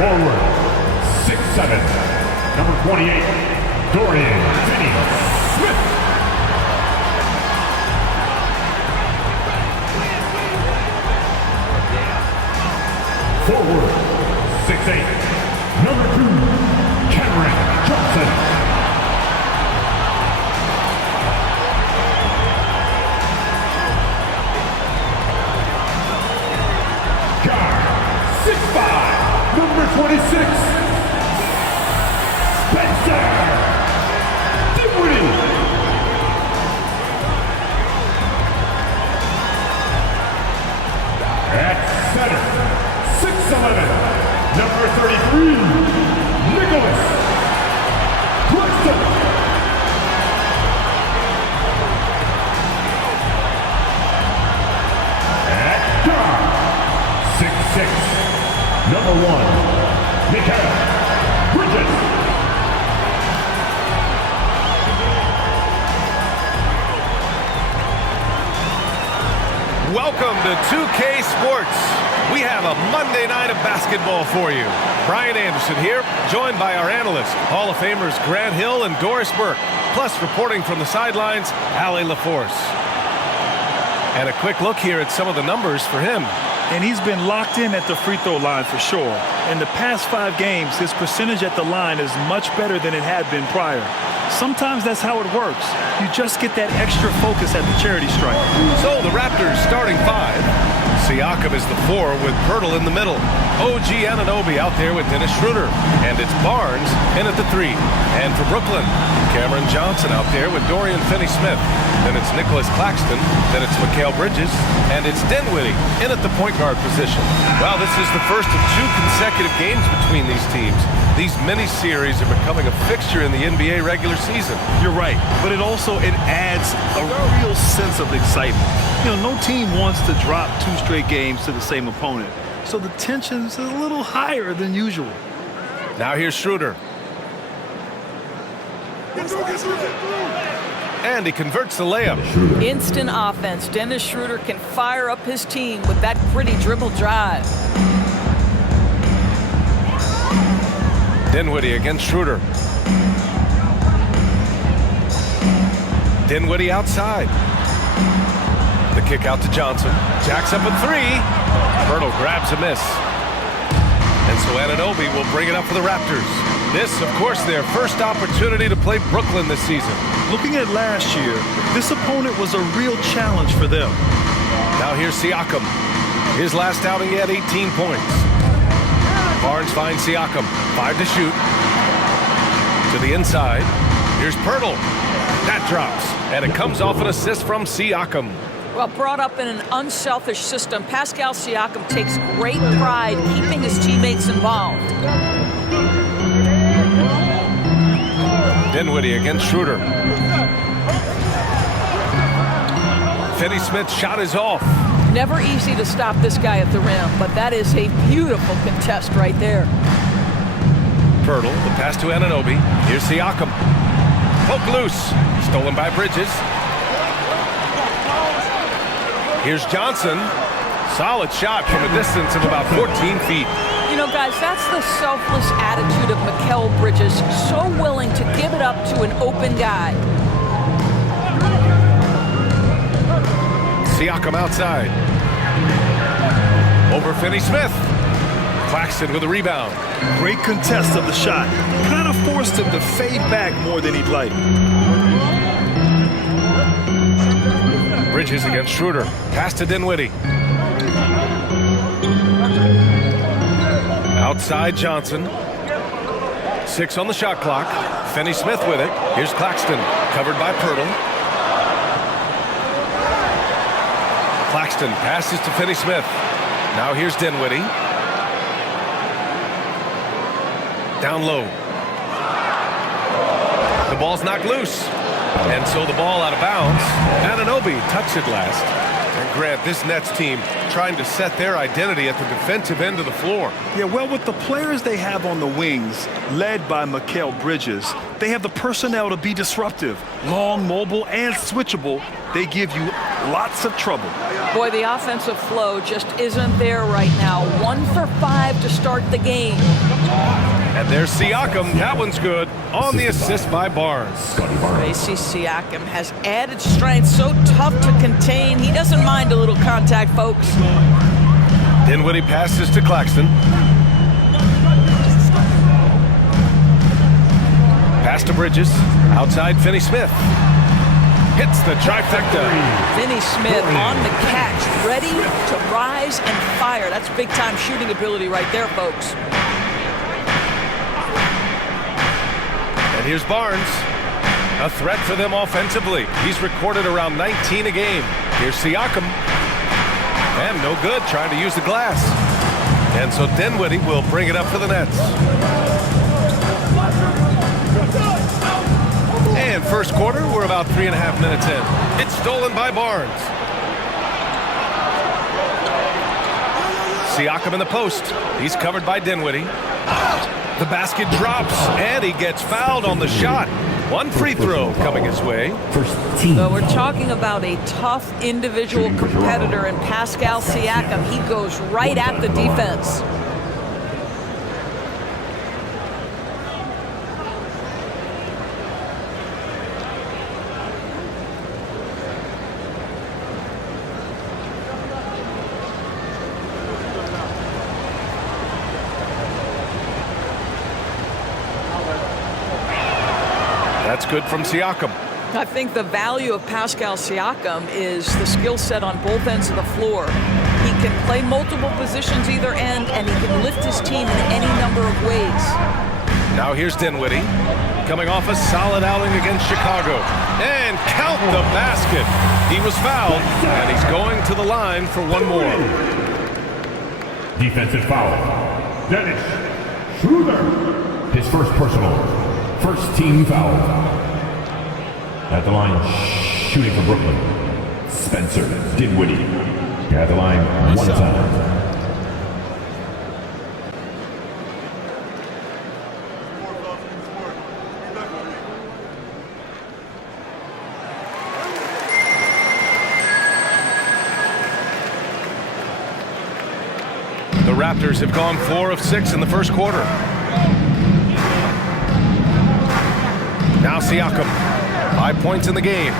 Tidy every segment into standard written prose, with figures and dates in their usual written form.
forward, 6'7", number 28, Dorian Finney-Smith. Forward, 6'8", number 2, Cameron Johnson. Guard, 6'5", number 26, Spencer Dinwiddie. At center, 6'11", number 33, Nicholas Claxton. At guard, 6'6", number 1, Mikal Bridges. Welcome to 2K Sports. We have a Monday night of basketball for you. Brian Anderson here, joined by our analysts, Hall of Famers Grant Hill and Doris Burke, plus reporting from the sidelines, Allie LaForce. And a quick look here at some of the numbers for him. And he's been locked in at the free throw line for sure. In the past 5 games, his percentage at the line is much better than it had been prior. Sometimes that's how it works. You just get that extra focus at the charity stripe. So the Raptors starting 5. Siakam is the 4 with Pirtle in the middle. OG Anunoby out there with Dennis Schroeder. And it's Barnes in at the 3. And for Brooklyn, Cameron Johnson out there with Dorian Finney-Smith. Then it's Nicholas Claxton. Then it's Mikal Bridges. And it's Dinwiddie in at the point guard position. Well, this is the first of 2 consecutive games between these teams. These mini-series are becoming a fixture in the NBA regular season. You're right, but it adds a real sense of excitement. You know, no team wants to drop 2 straight games to the same opponent, so the tension's a little higher than usual. Now here's Schroeder. And he converts the layup. Instant offense. Dennis Schroeder can fire up his team with that pretty dribble drive. Dinwiddie against Schroeder. Dinwiddie outside. The kick out to Johnson. Jacks up a 3. Pirtle grabs a miss. And so Anunoby will bring it up for the Raptors. This, of course, their first opportunity to play Brooklyn this season. Looking at last year, this opponent was a real challenge for them. Now here's Siakam. His last outing, he had 18 points. Barnes finds Siakam. 5 to shoot. To the inside. Here's Pirtle. That drops. And it comes off an assist from Siakam. Well, brought up in an unselfish system, Pascal Siakam takes great pride keeping his teammates involved. Dinwiddie against Schroeder. Finney-Smith's shot is off. Never easy to stop this guy at the rim, but that is a beautiful contest right there. Pirtle, the pass to Anunoby. Here's Siakam. Poke loose. Stolen by Bridges. Here's Johnson. Solid shot from a distance of about 14 feet. You know, guys, that's the selfless attitude of Mikal Bridges. So willing to give it up to an open guy. Siakam outside. Over Finney-Smith. Claxton with a rebound. Great contest of the shot. Kind of forced him to fade back more than he'd like. Bridges against Schroeder. Pass to Dinwiddie. Outside Johnson. 6 on the shot clock. Finney-Smith with it. Here's Claxton. Covered by Pirtle. Claxton passes to Finney-Smith. Now here's Dinwiddie. Down low. The ball's knocked loose. And so the ball out of bounds. Anunoby touched it last. And Grant, this Nets team trying to set their identity at the defensive end of the floor. Yeah, well, with the players they have on the wings, led by Mikal Bridges, they have the personnel to be disruptive. Long, mobile, and switchable. They give you lots of trouble. Boy, the offensive flow just isn't there right now. 1 for 5 to start the game. And there's Siakam. That one's good on the assist by Barnes. Tracy Siakam has added strength, so tough to contain. He doesn't mind a little contact, folks. Dinwiddie passes to Claxton. Pass to Bridges. Outside, Finney-Smith. Hits the trifecta. Finney-Smith on the catch, ready to rise and fire. That's big-time shooting ability right there, folks. And here's Barnes. A threat for them offensively. He's recorded around 19 a game. Here's Siakam. And no good, trying to use the glass. And so Dinwiddie will bring it up for the Nets. And first quarter, we're about 3.5 minutes in. It's stolen by Barnes. Siakam in the post. He's covered by Dinwiddie. The basket drops, and he gets fouled on the shot. One free throw coming his way. So we're talking about a tough individual competitor in Pascal Siakam. He goes right at the defense. That's good from Siakam. I think the value of Pascal Siakam is the skill set on both ends of the floor. He can play multiple positions either end, and he can lift his team in any number of ways. Now here's Dinwiddie, coming off a solid outing against Chicago. And count the basket. He was fouled, and he's going to the line for one more. Defensive foul. Dennis Schroeder. His first personal. First team foul. At the line, shooting for Brooklyn, Spencer Dinwiddie. At the line, one time. The Raptors have gone 4 of 6 in the first quarter. Now Siakam, 5 points in the game.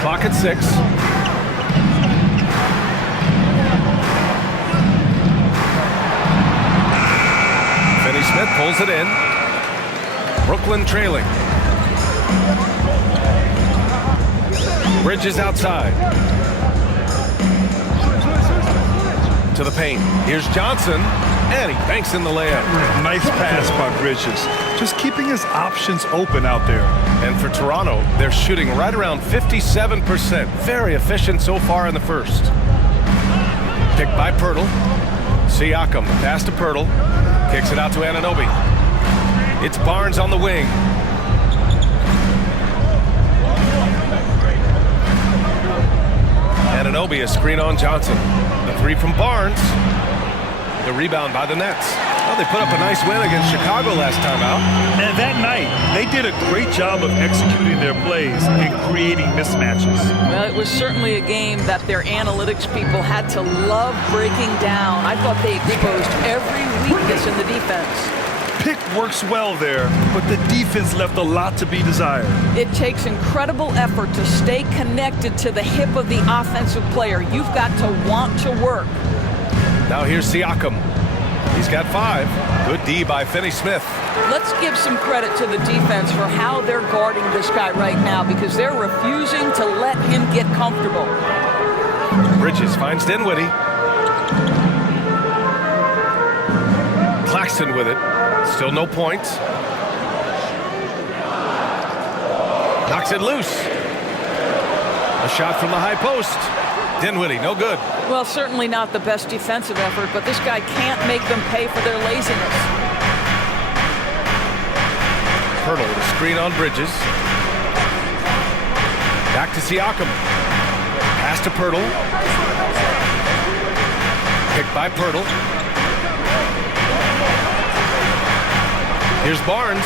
Clock at 6. Finney-Smith pulls it in. Brooklyn trailing. Bridges outside. To the paint. Here's Johnson, and he banks in the layup. Nice pass by Bridges. Just keeping his options open out there. And for Toronto, they're shooting right around 57%. Very efficient so far in the first. Picked by Pirtle. Siakam, pass to Pirtle. Kicks it out to Anunoby. It's Barnes on the wing. Anunoby, a screen on Johnson. The 3 from Barnes. The rebound by the Nets. Well, they put up a nice win against Chicago last time out. And that night, they did a great job of executing their plays and creating mismatches. Well, it was certainly a game that their analytics people had to love breaking down. I thought they exposed every weakness in the defense. Pick works well there, but the defense left a lot to be desired. It takes incredible effort to stay connected to the hip of the offensive player. You've got to want to work. Now here's Siakam. He's got 5. Good D by Finney-Smith. Let's give some credit to the defense for how they're guarding this guy right now, because they're refusing to let him get comfortable. Bridges finds Dinwiddie. Claxton with it. Still no points. Knocks it loose. A shot from the high post. Dinwiddie, no good. Well, certainly not the best defensive effort, but this guy can't make them pay for their laziness. Pirtle, the screen on Bridges. Back to Siakam. Pass to Pirtle. Picked by Pirtle. Here's Barnes.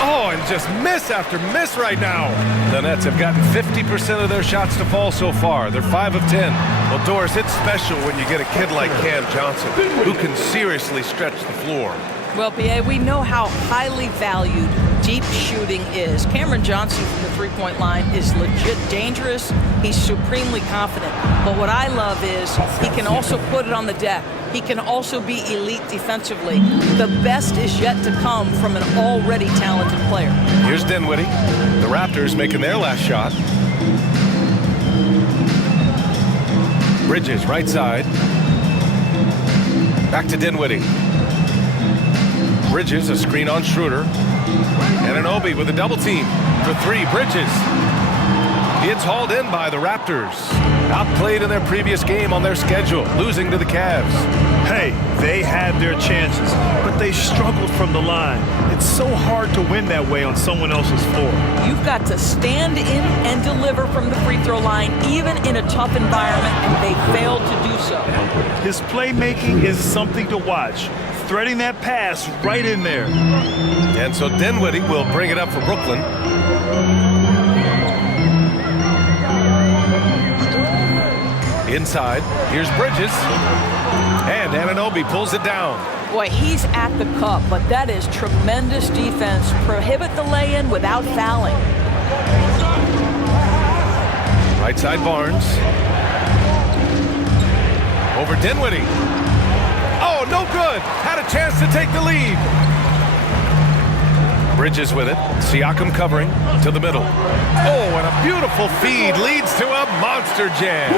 Oh, and just miss after miss right now. The Nets have gotten 50% of their shots to fall so far. They're 5 of 10. Well, Doris, it's special when you get a kid like Cam Johnson who can seriously stretch the floor. Well, P.A., we know how highly valued deep shooting is. Cameron Johnson from the three-point line is legit dangerous. He's supremely confident. But what I love is he can also put it on the deck. He can also be elite defensively. The best is yet to come from an already talented player. Here's Dinwiddie. The Raptors making their last shot. Bridges, right side. Back to Dinwiddie. Bridges, a screen on Schroeder. And Anunoby with a double team for three. Bridges. It's hauled in by the Raptors. Outplayed in their previous game on their schedule, losing to the Cavs. Hey, they had their chances, but they struggled from the line. It's so hard to win that way on someone else's floor. You've got to stand in and deliver from the free throw line, even in a tough environment, and they failed to do so. His playmaking is something to watch. Threading that pass right in there. And so Dinwiddie will bring it up for Brooklyn. Inside, here's Bridges. And Anunoby pulls it down. Boy, he's at the cup, but that is tremendous defense. Prohibit the lay-in without fouling. Right side Barnes. Over Dinwiddie. Oh, no good. Had a chance to take the lead. Bridges with it. Siakam covering to the middle. Oh, and a beautiful feed leads to a monster jam.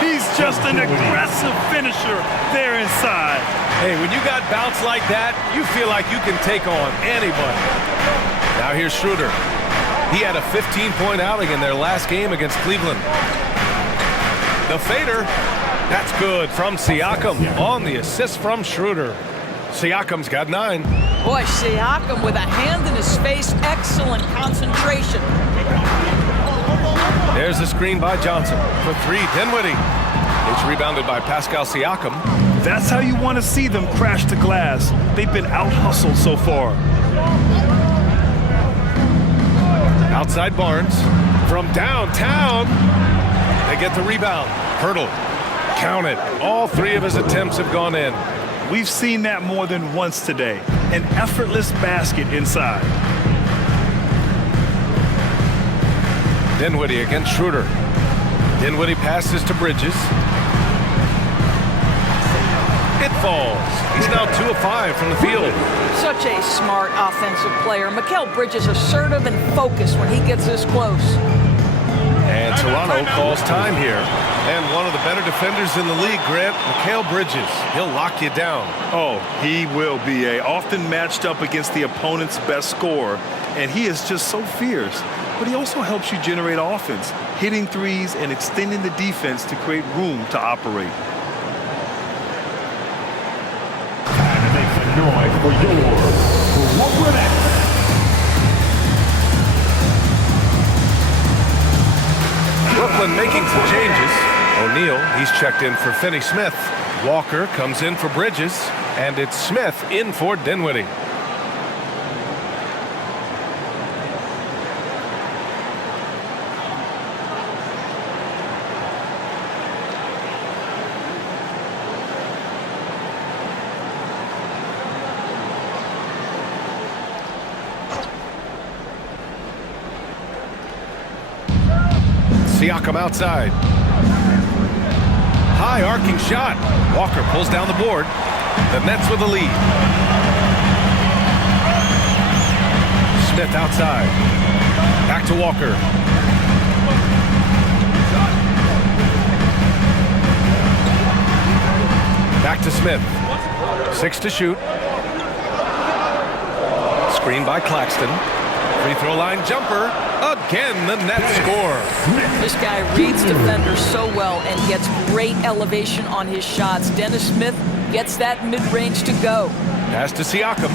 He's just an aggressive finisher there inside. Hey, when you got bounce like that, you feel like you can take on anybody. Now here's Schroeder. He had a 15-point outing in their last game against Cleveland. The fader. That's good from Siakam on the assist from Schroeder. Siakam's got 9. Boy, Siakam with a hand in his face. Excellent concentration. There's the screen by Johnson for 3. Dinwiddie. It's rebounded by Pascal Siakam. That's how you want to see them crash the glass. They've been out-hustled so far. Outside Barnes. From downtown. They get the rebound. Pirtle. Count it. All 3 of his attempts have gone in. We've seen that more than once today. An effortless basket inside. Dinwiddie against Schroeder. Dinwiddie passes to Bridges. It falls. He's now 2 of 5 from the field. Such a smart offensive player. Mikal Bridges assertive and focused when he gets this close. And Toronto calls time here. And one of the better defenders in the league, Grant, Mikal Bridges. He'll lock you down. Oh, he will be often matched up against the opponent's best scorer. And he is just so fierce. But he also helps you generate offense, hitting threes and extending the defense to create room to operate. Time to make some noise for your Brooklyn Nets. Brooklyn making some changes. O'Neal, he's checked in for Finney Smith. Walker comes in for Bridges. And it's Smith in for Dinwiddie. Siakam outside. High arcing shot. Walker pulls down the board. The Nets with the lead. Smith outside. Back to Walker. Back to Smith. 6 to shoot. Screen by Claxton. Free throw line jumper. Again, the Nets score. This guy reads defenders so well and gets great elevation on his shots. Dennis Smith gets that mid-range to go. Pass to Siakam.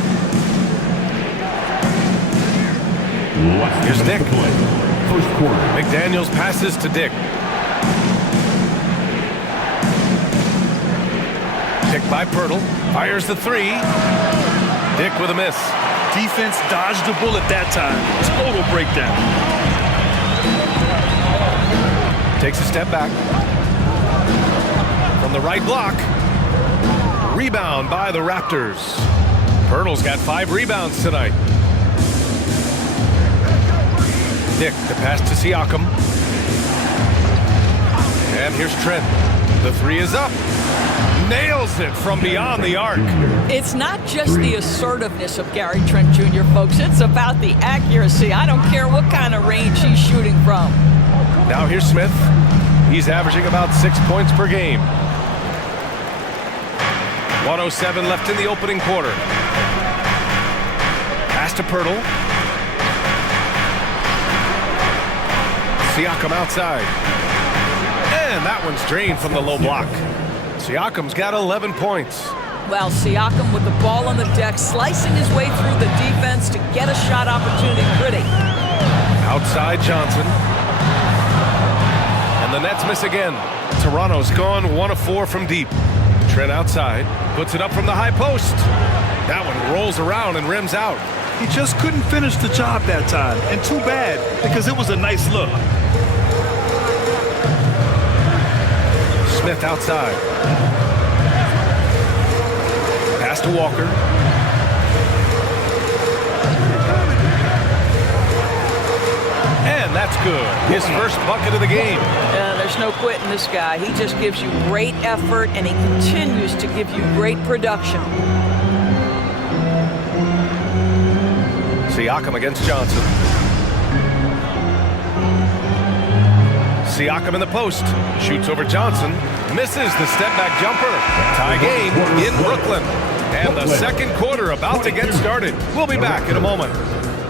Less Here's minutes Dick. to play. First quarter. McDaniels passes to Dick. Picked by Pirtle. Fires the three. Dick with a miss. Defense dodged the bullet that time. Total breakdown. Takes a step back. From the right block. Rebound by the Raptors. Pirtle's got 5 rebounds tonight. Dick, the pass to Siakam. And here's Trent. The three is up. Nails it from beyond the arc. It's not just the assertiveness of Gary Trent Jr., folks. It's about the accuracy. I don't care what kind of range he's shooting from. Now here's Smith. He's averaging about 6 points per game. 1:07 left in the opening quarter. Pass to Pirtle. Siakam outside. And that one's drained from the low block. Siakam's got 11 points. Well, Siakam with the ball on the deck, slicing his way through the defense to get a shot opportunity. Pretty. Outside Johnson. And the Nets miss again. Toronto's gone 1 of 4 from deep. Trent outside. Puts it up from the high post. That one rolls around and rims out. He just couldn't finish the job that time. And too bad, because it was a nice look. Smith outside. Pass to Walker. And that's good. His first bucket of the game. There's no quitting this guy. He just gives you great effort, and he continues to give you great production. Siakam against Johnson. Siakam in the post. Shoots over Johnson. Misses the step-back jumper. Tie game in Brooklyn. And the second quarter about to get started. We'll be back in a moment.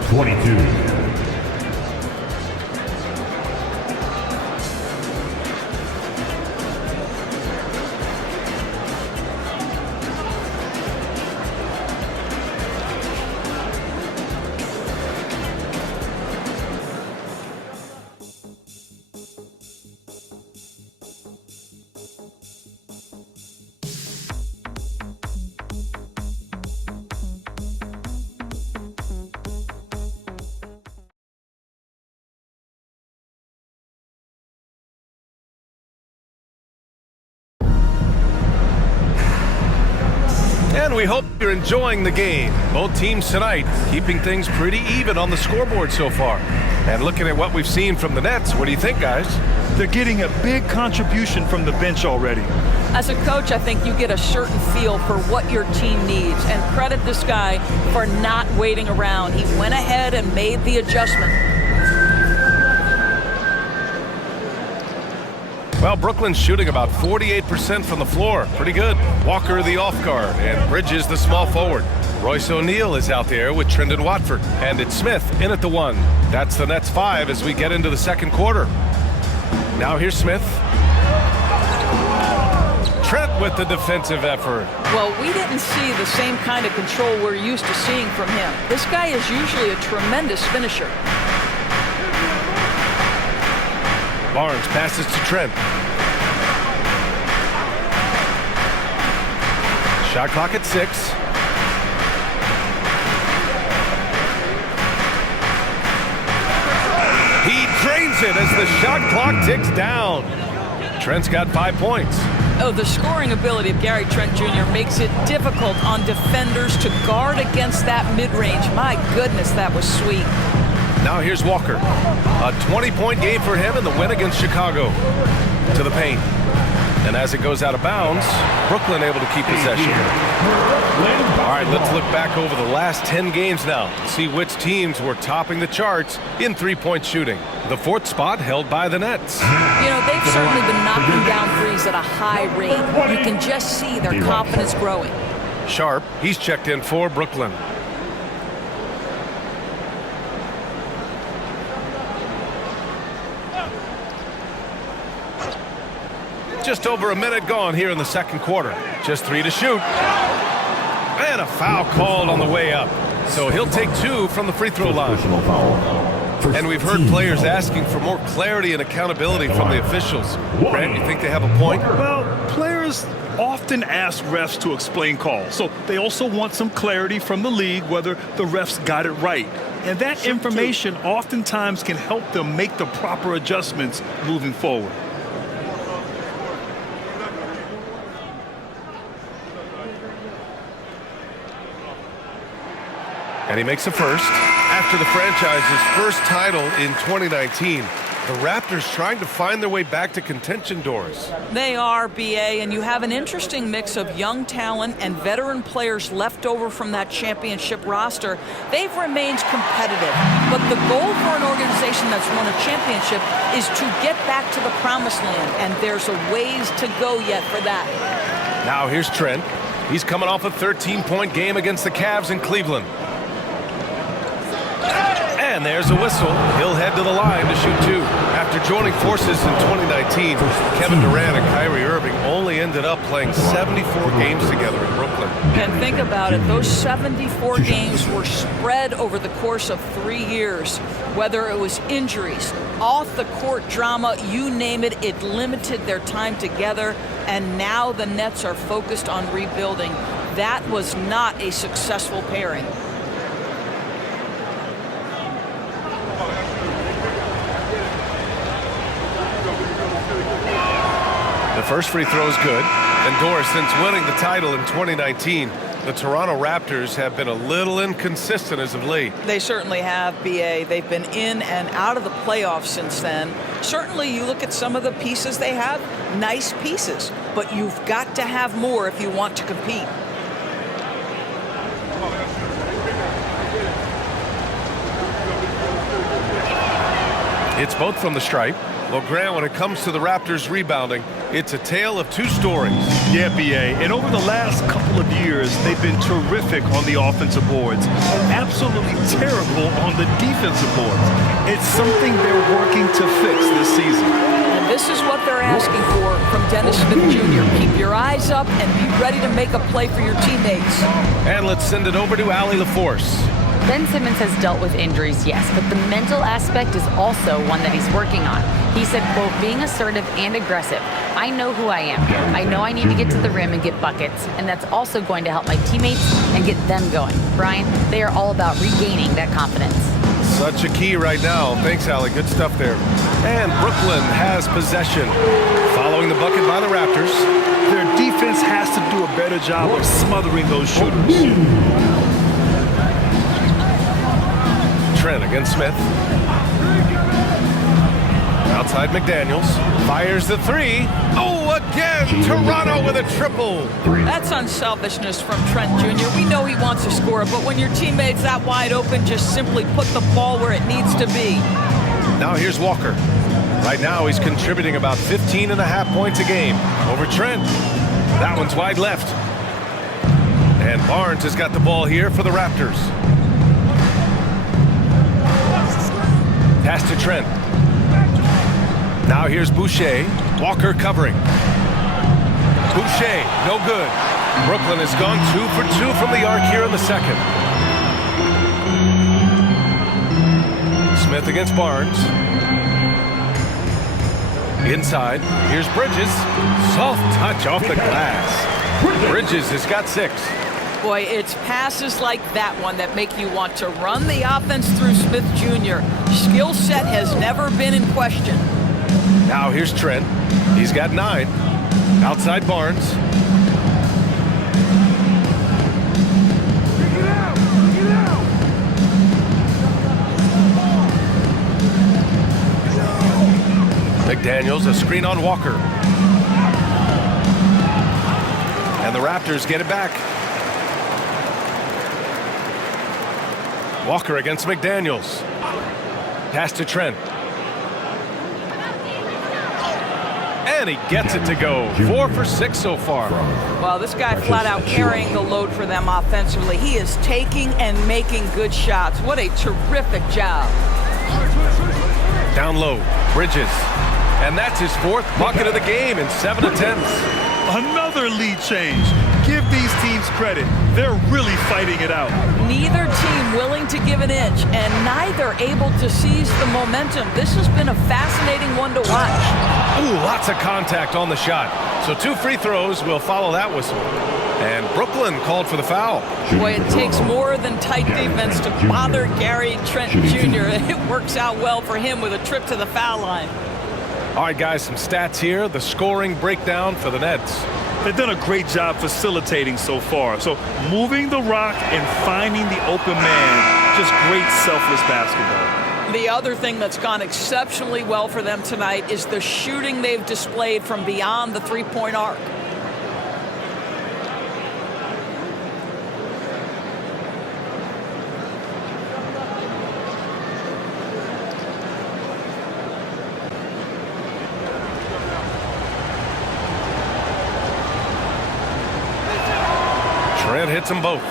22. And we hope you're enjoying the game. Both teams tonight keeping things pretty even on the scoreboard so far. And looking at what we've seen from the Nets, what do you think, guys? They're getting a big contribution from the bench already. As a coach, I think you get a certain feel for what your team needs, and credit this guy for not waiting around. He went ahead and made the adjustment. Well, Brooklyn's shooting about 48% from the floor. Pretty good. Walker the off guard and Bridges the small forward. Royce O'Neal is out there with Trendon Watford. And it's Smith in at the 1. That's the Nets 5 as we get into the second quarter. Now here's Smith. Trent with the defensive effort. Well, we didn't see the same kind of control we're used to seeing from him. This guy is usually a tremendous finisher. Barnes passes to Trent. Shot clock at 6. He drains it as the shot clock ticks down. Trent's got 5 points. Oh, the scoring ability of Gary Trent Jr. makes it difficult on defenders to guard against that mid-range. My goodness, that was sweet. Now here's Walker. A 20-point game for him in the win against Chicago. To the paint. And as it goes out of bounds, Brooklyn able to keep possession. All right, let's look back over the last 10 games now. See which teams were topping the charts in three-point shooting. The 4th spot held by the Nets. You know, they've certainly been knocking down threes at a high rate. You can just see their confidence growing. Sharp, he's checked in for Brooklyn. Just over a minute gone here in the second quarter. Just 3 to shoot. And a foul called on the way up. So he'll take 2 from the free throw First line. personal foul. First And we've heard team players foul. asking for more clarity and accountability from the officials. Grant, you think they have a point? Well, players often ask refs to explain calls, so they also want some clarity from the league whether the refs got it right. And that information oftentimes can help them make the proper adjustments moving forward. And he makes a first. After the franchise's first title in 2019, the Raptors trying to find their way back to contention, Doris. They are, BA, and you have an interesting mix of young talent and veteran players left over from that championship roster. They've remained competitive, but the goal for an organization that's won a championship is to get back to the promised land, and there's a ways to go yet for that. Now here's Trent. He's coming off a 13-point game against the Cavs in Cleveland. And there's a whistle. He'll head to the line to shoot 2. After joining forces in 2019, Kevin Durant and Kyrie Irving only ended up playing 74 games together in Brooklyn. And think about it, those 74 games were spread over the course of 3 years. Whether it was injuries, off-the-court drama, you name it, it limited their time together. And now the Nets are focused on rebuilding. That was not a successful pairing. The first free throw is good. And Doris, since winning the title in 2019, the Toronto Raptors have been a little inconsistent as of late. They certainly have, BA. They've been in and out of the playoffs since then. Certainly, you look at some of the pieces they have, nice pieces, but you've got to have more if you want to compete. It's both from the stripe. Well, Grant, when it comes to the Raptors rebounding, it's a tale of 2 stories. Yeah, BA. And over the last couple of years, they've been terrific on the offensive boards and absolutely terrible on the defensive boards. It's something they're working to fix this season. And this is what they're asking for from Dennis Smith Jr. Keep your eyes up and be ready to make a play for your teammates. And let's send it over to Allie LaForce. Ben Simmons has dealt with injuries, yes, but the mental aspect is also one that he's working on. He said, quote, being assertive and aggressive. I know who I am. I know I need to get to the rim and get buckets, and that's also going to help my teammates and get them going. Brian, they are all about regaining that confidence. Such a key right now. Thanks, Allie. Good stuff there. And Brooklyn has possession. Following the bucket by the Raptors. Their defense has to do a better job of smothering those shooters. Trent against Smith. Outside McDaniels. Fires the 3. Oh, again! Toronto with a triple. That's unselfishness from Trent Jr. We know he wants to score, but when your teammate's that wide open, just simply put the ball where it needs to be. Now here's Walker. Right now he's contributing about 15.5 points a game over Trent. That one's wide left. And Barnes has got the ball here for the Raptors. Pass to Trent. Now here's Boucher. Walker covering. Boucher, no good. Brooklyn has gone 2 for 2 from the arc here in the second. Smith against Barnes. Inside, here's Bridges. Soft touch off the glass. Bridges has got 6. Boy, it's passes like that one that make you want to run the offense through Smith Jr. Skill set has never been in question. Now here's Trent. He's got 9. Outside Barnes. McDaniels, a screen on Walker. And the Raptors get it back. Walker against McDaniels. Pass to Trent. And he gets it to go. 4 for 6 so far. Well, this guy flat out carrying the load for them offensively. He is taking and making good shots. What a terrific job. Down low, Bridges. And that's his 4th bucket of the game in 7 attempts. Another lead change. Give these teams credit. They're really fighting it out. Neither team unwilling to give an inch, and neither able to seize the momentum. This has been a fascinating one to watch. Ooh, lots of contact on the shot. So 2 free throws will follow that whistle. And Brooklyn called for the foul. Boy, it takes more than tight defense to bother Gary Trent Jr. It works out well for him with a trip to the foul line. All right, guys, some stats here. The scoring breakdown for the Nets. They've done a great job facilitating so far. So moving the rock and finding the open man, just great selfless basketball. The other thing that's gone exceptionally well for them tonight is the shooting they've displayed from beyond the three-point arc. Trent hits them both.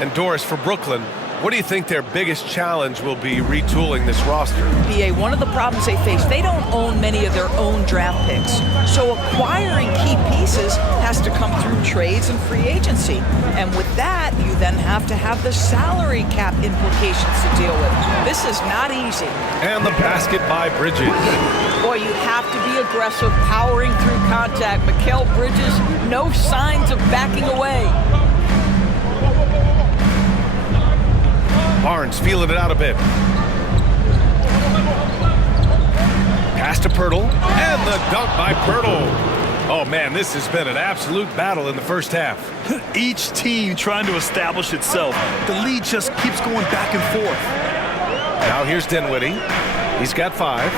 And Doris, for Brooklyn, what do you think their biggest challenge will be retooling this roster? PA, one of the problems they face, they don't own many of their own draft picks. So acquiring key pieces has to come through trades and free agency. And with that, you then have to have the salary cap implications to deal with. This is not easy. And the basket by Bridges. Boy, you have to be aggressive, powering through contact. Mikal Bridges, no signs of backing away. Barnes feeling it out a bit. Pass to Pirtle, and the dunk by Pirtle. Oh, man, this has been an absolute battle in the first half. Each team trying to establish itself. The lead just keeps going back and forth. Now here's Dinwiddie. He's got 5.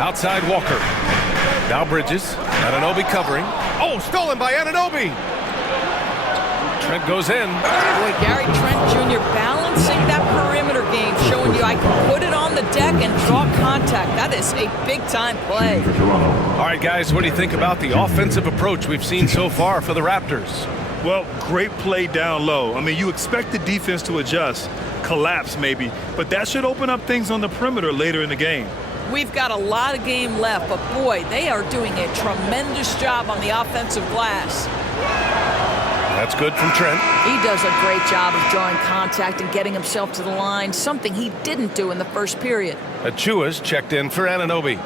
Outside Walker. Now Bridges. Anunoby covering. Oh, stolen by Anunoby. Trent goes in. Boy, Gary Trent Jr. balancing that perimeter game, showing you I can put it on the deck and draw contact. That is a big-time play. All right, guys, what do you think about the offensive approach we've seen so far for the Raptors? Well, great play down low. I mean, you expect the defense to adjust, collapse maybe, but that should open up things on the perimeter later in the game. We've got a lot of game left, but boy, they are doing a tremendous job on the offensive glass. That's good from Trent. He does a great job of drawing contact and getting himself to the line, something he didn't do in the first period. Achua's checked in for Anunoby.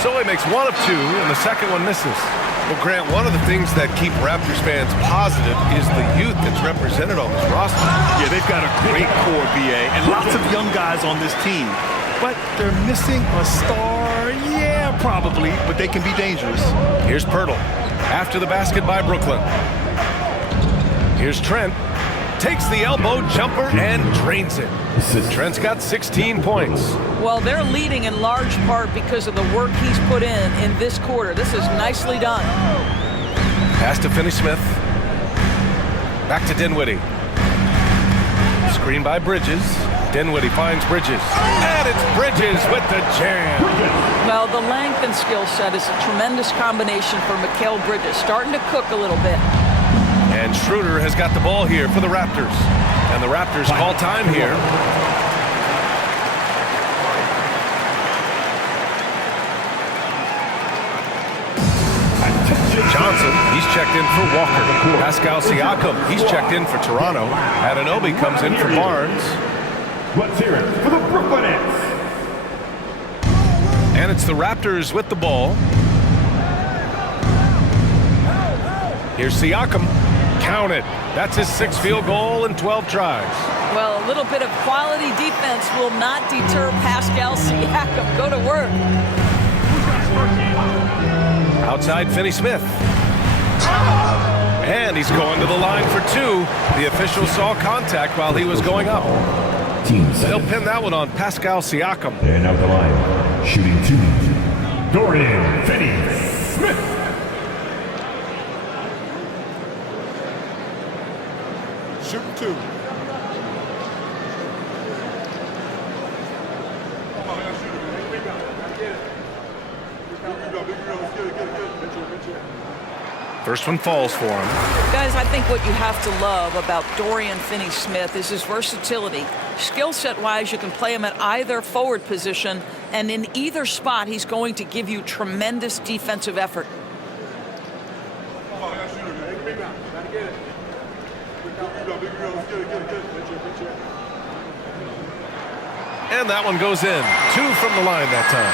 So he makes 1 of 2, and the second one misses. Well, Grant, one of the things that keep Raptors fans positive is the youth that's represented on this roster. Yeah, they've got a great core, BA, and lots of young guys on this team. But they're missing a star, yeah, probably, but they can be dangerous. Here's Pirtle. After the basket by Brooklyn. Here's Trent. Takes the elbow jumper and drains it. Trent's got 16 points. Well, they're leading in large part because of the work he's put in this quarter. This is nicely done. Pass to Finney-Smith. Back to Dinwiddie. Screen by Bridges. Dinwiddie finds Bridges. And it's Bridges with the jam. Well, the length and skill set is a tremendous combination for Mikal Bridges. Starting to cook a little bit. And Schroeder has got the ball here for the Raptors. And the Raptors call time here. Johnson, he's checked in for Walker. Pascal Siakam, he's checked in for Toronto. Anunoby comes in for Barnes. Let's hear it for the Brooklyn Nets. And it's the Raptors with the ball. Here's Siakam. Count it. That's his 6th field goal in 12 tries. Well, a little bit of quality defense will not deter Pascal Siakam. Go to work. Outside Finney-Smith. And he's going to the line for 2. The official saw contact while he was going up. They'll pin that one on Pascal Siakam. And out the line, shooting 2, Dorian Finney-Smith. Shooting 2. Come on, man, shoot it. Get it. Get it. Get it. First one falls for him. Guys, I think what you have to love about Dorian Finney-Smith is his versatility. Skill set-wise, you can play him at either forward position, and in either spot, he's going to give you tremendous defensive effort. And that one goes in. 2 from the line that time.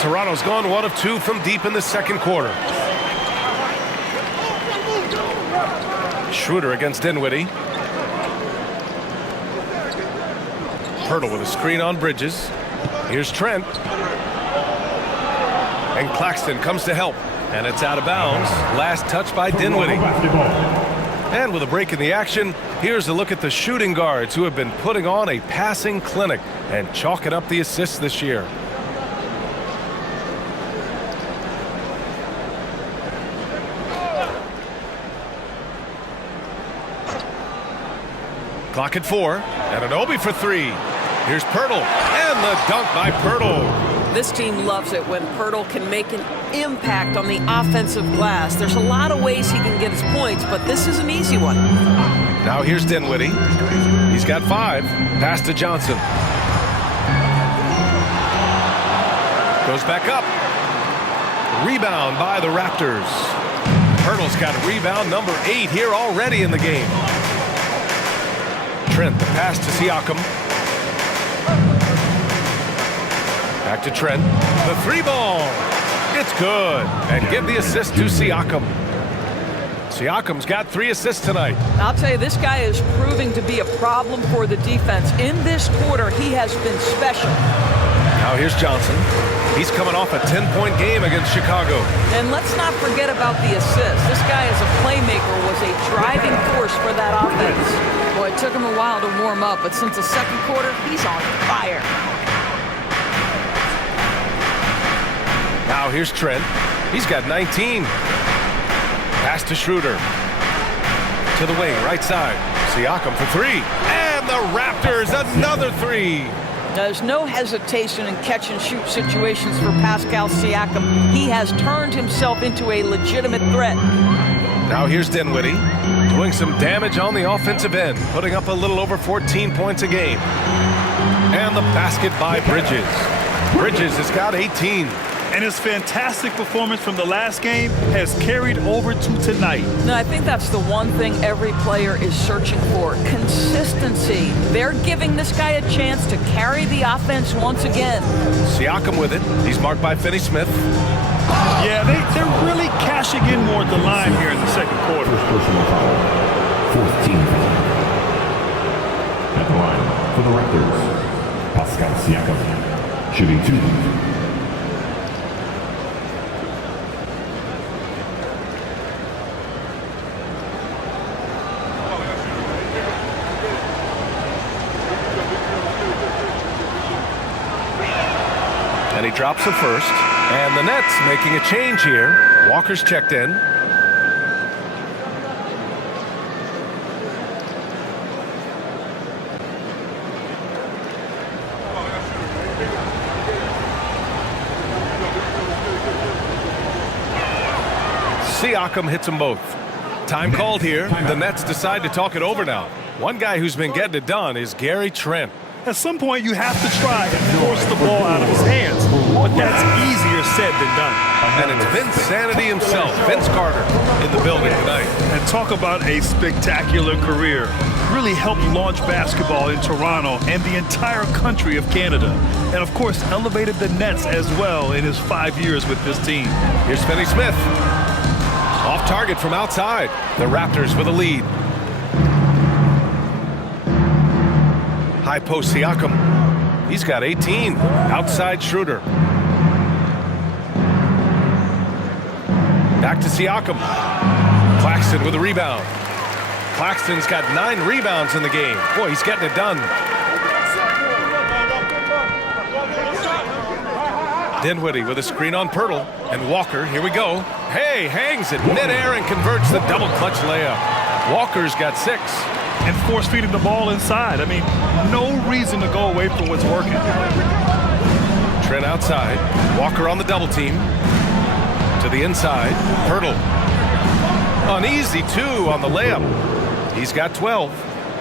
Toronto's gone 1 of 2 from deep in the second quarter. Schroeder against Dinwiddie. Pirtle with a screen on Bridges. Here's Trent. And Claxton comes to help. And it's out of bounds. Last touch by Dinwiddie. And with a break in the action, here's a look at the shooting guards who have been putting on a passing clinic and chalking up the assists this year. Clock at 4, and an Obi for 3. Here's Pirtle, and the dunk by Pirtle. This team loves it when Pirtle can make an impact on the offensive glass. There's a lot of ways he can get his points, but this is an easy one. Now here's Dinwiddie. He's got 5. Pass to Johnson. Goes back up. Rebound by the Raptors. Pirtle's got rebound number 8 here already in the game. Trent, the pass to Siakam. Back to Trent. The 3-ball. It's good. And give the assist to Siakam. Siakam's got 3 assists tonight. I'll tell you, this guy is proving to be a problem for the defense. In this quarter, he has been special. Now here's Johnson. He's coming off a 10-point game against Chicago. And let's not forget about the assist. This guy as a playmaker was a driving force for that offense. Boy, it took him a while to warm up, but since the second quarter, he's on fire. Now here's Trent. He's got 19. Pass to Schroeder. To the wing, right side. Siakam for 3. And the Raptors, another 3. There's no hesitation in catch-and-shoot situations for Pascal Siakam. He has turned himself into a legitimate threat. Now here's Dinwiddie, doing some damage on the offensive end, putting up a little over 14 points a game. And the basket by Bridges. Bridges has got 18. And his fantastic performance from the last game has carried over to tonight. No, I think that's the one thing every player is searching for, consistency. They're giving this guy a chance to carry the offense once again. Siakam with it. He's marked by Finney-Smith. Yeah, they're really cashing in more at the line here in the second quarter. First personal foul. 4th team foul. At the line for the Raptors, Pascal Siakam, shooting 2. And he drops the first. And the Nets making a change here. Walker's checked in. Siakam hits them both. Time called here. The Nets decide to talk it over now. One guy who's been getting it done is Gary Trent. At some point, you have to try and force the ball out of his hands, but that's easier said than done. And it's Vince Sanity himself, Vince Carter, in the building tonight. And talk about a spectacular career. Really helped launch basketball in Toronto and the entire country of Canada. And of course, elevated the Nets as well in his 5 years with this team. Here's Finney-Smith. Off target from outside. The Raptors with a lead. High post Siakam. He's got 18. Outside Schroeder. Back to Siakam. Claxton with a rebound. Claxton's got 9 rebounds in the game. Boy, he's getting it done. Dinwiddie with a screen on Pirtle. And Walker, here we go. Hey, hangs it midair and converts the double clutch layup. Walker's got 6. And force-feeding the ball inside. I mean, no reason to go away from what's working. Trent outside. Walker on the double team. To the inside, Pirtle. An easy 2 on the layup. He's got 12.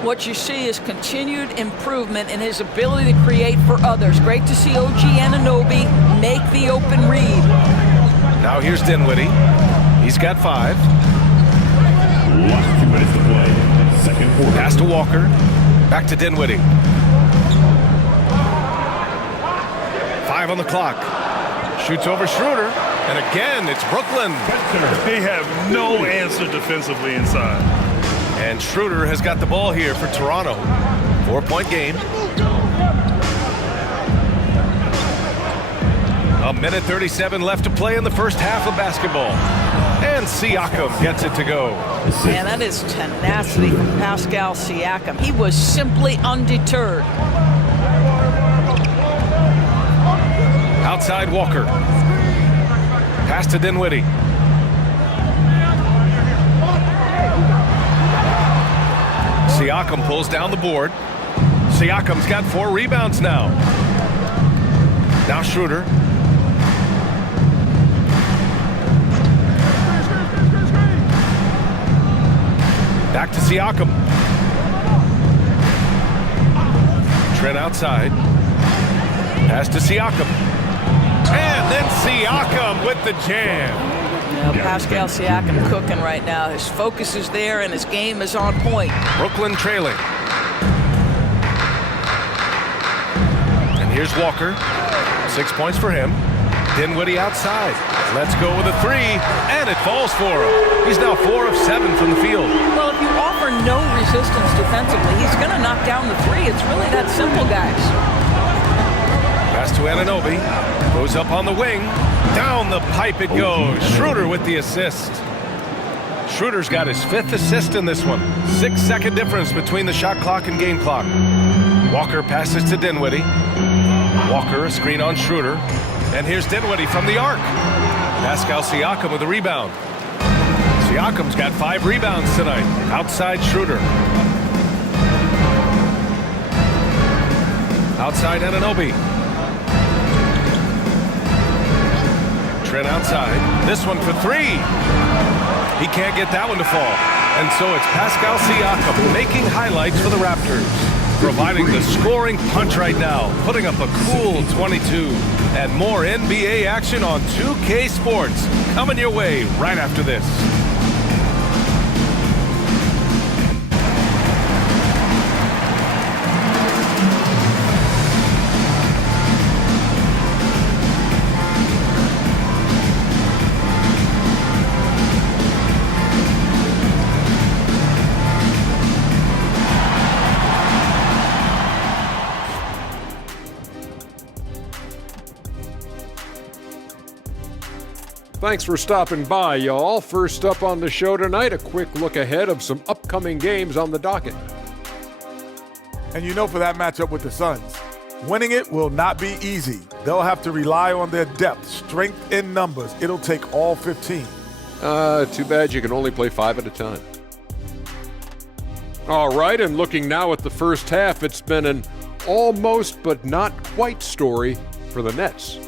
What you see is continued improvement in his ability to create for others. Great to see OG Anunoby make the open read. Now here's Dinwiddie. He's got 5. Last 2 minutes to play. Second quarter. Pass to Walker. Back to Dinwiddie. 5 on the clock. Shoots over Schroeder. And again, it's Brooklyn. They have no answer defensively inside. And Schroeder has got the ball here for Toronto. 4-point game. A minute 37 left to play in the first half of basketball. And Siakam gets it to go. Man, that is tenacity from Pascal Siakam. He was simply undeterred. Outside Walker. Pass to Dinwiddie. Siakam pulls down the board. Siakam's got 4 rebounds now. Now Schroeder. Back to Siakam. Trent outside. Pass to Siakam. And then Siakam with the jam. Now, Pascal Siakam cooking right now. His focus is there and his game is on point. Brooklyn trailing. And here's Walker. 6 points for him. Dinwiddie outside. Let's go with a 3. And it falls for him. He's now 4 of 7 from the field. Well, if you offer no resistance defensively, he's going to knock down the 3. It's really that simple, guys. Pass to Anunoby. Goes up on the wing. Down the pipe it goes. Schroeder with the assist. Schroeder's got his 5th assist in this one. 6-second difference between the shot clock and game clock. Walker passes to Dinwiddie. Walker, a screen on Schroeder. And here's Dinwiddie from the arc. Pascal Siakam with the rebound. Siakam's got 5 rebounds tonight. Outside Schroeder. Outside Anunoby. Trent outside. This one for 3. He can't get that one to fall. And so it's Pascal Siakam making highlights for the Raptors. Providing the scoring punch right now. Putting up a cool 22. And more NBA action on 2K Sports. Coming your way right after this. Thanks for stopping by, y'all. First up on the show tonight, a quick look ahead of some upcoming games on the docket. And you know, for that matchup with the Suns, winning it will not be easy. They'll have to rely on their depth, strength in numbers. It'll take all 15. Too bad you can only play 5 at a time. All right, and looking now at the first half, it's been an almost but not quite story for the Nets.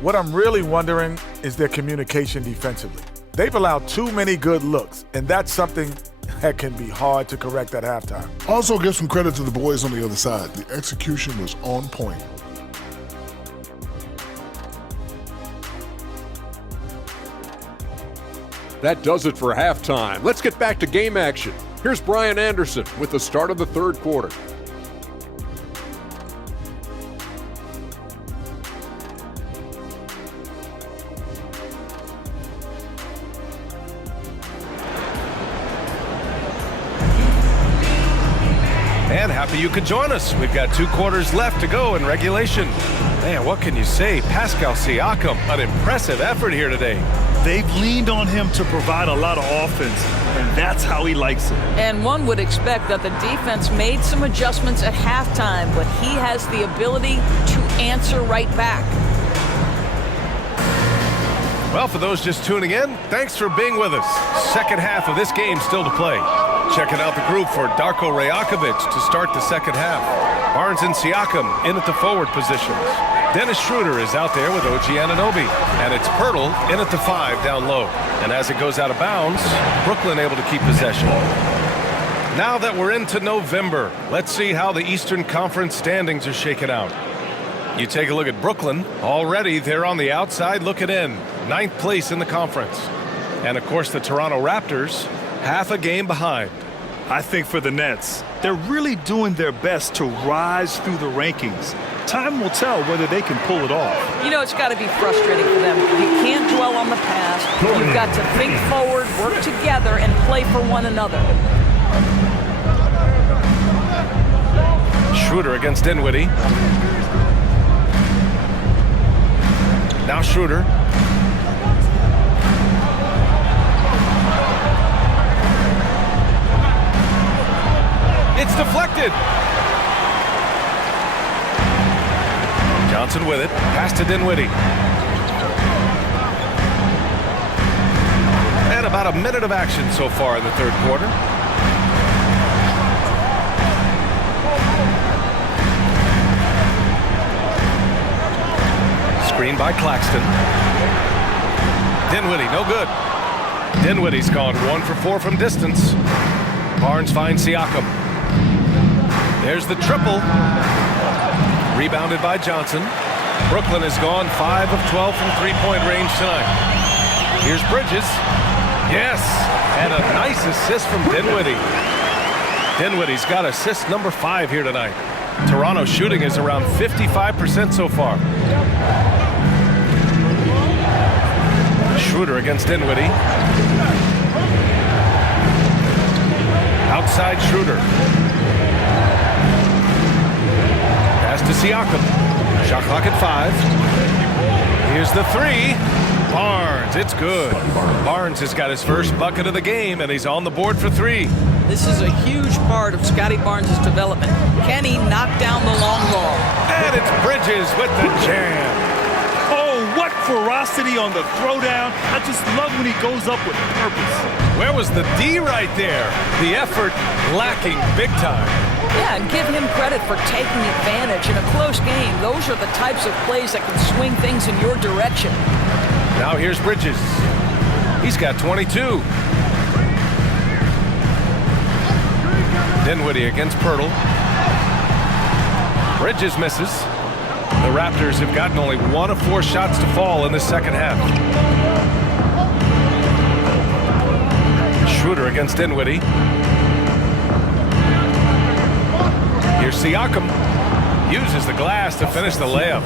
What I'm really wondering is their communication defensively. They've allowed too many good looks, and that's something that can be hard to correct at halftime. Also, give some credit to the boys on the other side. The execution was on point. That does it for halftime. Let's get back to game action. Here's Brian Anderson with the start of the third quarter. And happy you could join us. We've got 2 quarters left to go in regulation. Man, what can you say? Pascal Siakam, an impressive effort here today. They've leaned on him to provide a lot of offense, and that's how he likes it. And one would expect that the defense made some adjustments at halftime, but he has the ability to answer right back. Well, for those just tuning in, thanks for being with us. Second half of this game still to play. Checking out the group for Darko Rajakovic to start the second half. Barnes and Siakam in at the forward positions. Dennis Schroeder is out there with OG Anunoby. And it's Pirtle in at the 5 down low. And as it goes out of bounds, Brooklyn able to keep possession. Now that we're into November, let's see how the Eastern Conference standings are shaken out. You take a look at Brooklyn. Already they're on the outside looking in. 9th place in the conference. And of course the Toronto Raptors, half a game behind. I think for the Nets, they're really doing their best to rise through the rankings. Time will tell whether they can pull it off. You know, it's got to be frustrating for them. You can't dwell on the past. You've got to think forward, work together, and play for one another. Schroeder against Dinwiddie. Now Schroeder. It's deflected. Johnson with it. Pass to Dinwiddie. And about a minute of action so far in the third quarter. Screen by Claxton. Dinwiddie, no good. Dinwiddie's gone 1 for 4 from distance. Barnes finds Siakam. There's the triple. Rebounded by Johnson. Brooklyn has gone 5 of 12 from three-point range tonight. Here's Bridges. Yes, and a nice assist from Dinwiddie. Dinwiddie's got assist number 5 here tonight. Toronto's shooting is around 55% so far. Schroeder against Dinwiddie. Outside Schroeder. Pass to Siakam. Shot clock at 5. Here's the 3. Barnes, it's good. Barnes has got his first bucket of the game, and he's on the board for 3. This is a huge part of Scotty Barnes' development. Can he knock down the long ball? And it's Bridges with the jam. Oh, what ferocity on the throwdown. I just love when he goes up with purpose. Where was the D right there? The effort lacking big time. Yeah, and give him credit for taking advantage in a close game. Those are the types of plays that can swing things in your direction. Now here's Bridges. He's got 22. Dinwiddie against Pirtle. Bridges misses. The Raptors have gotten only 1 of 4 shots to fall in the second half. Schroeder against Dinwiddie. Here's Siakam. Uses the glass to finish the layup.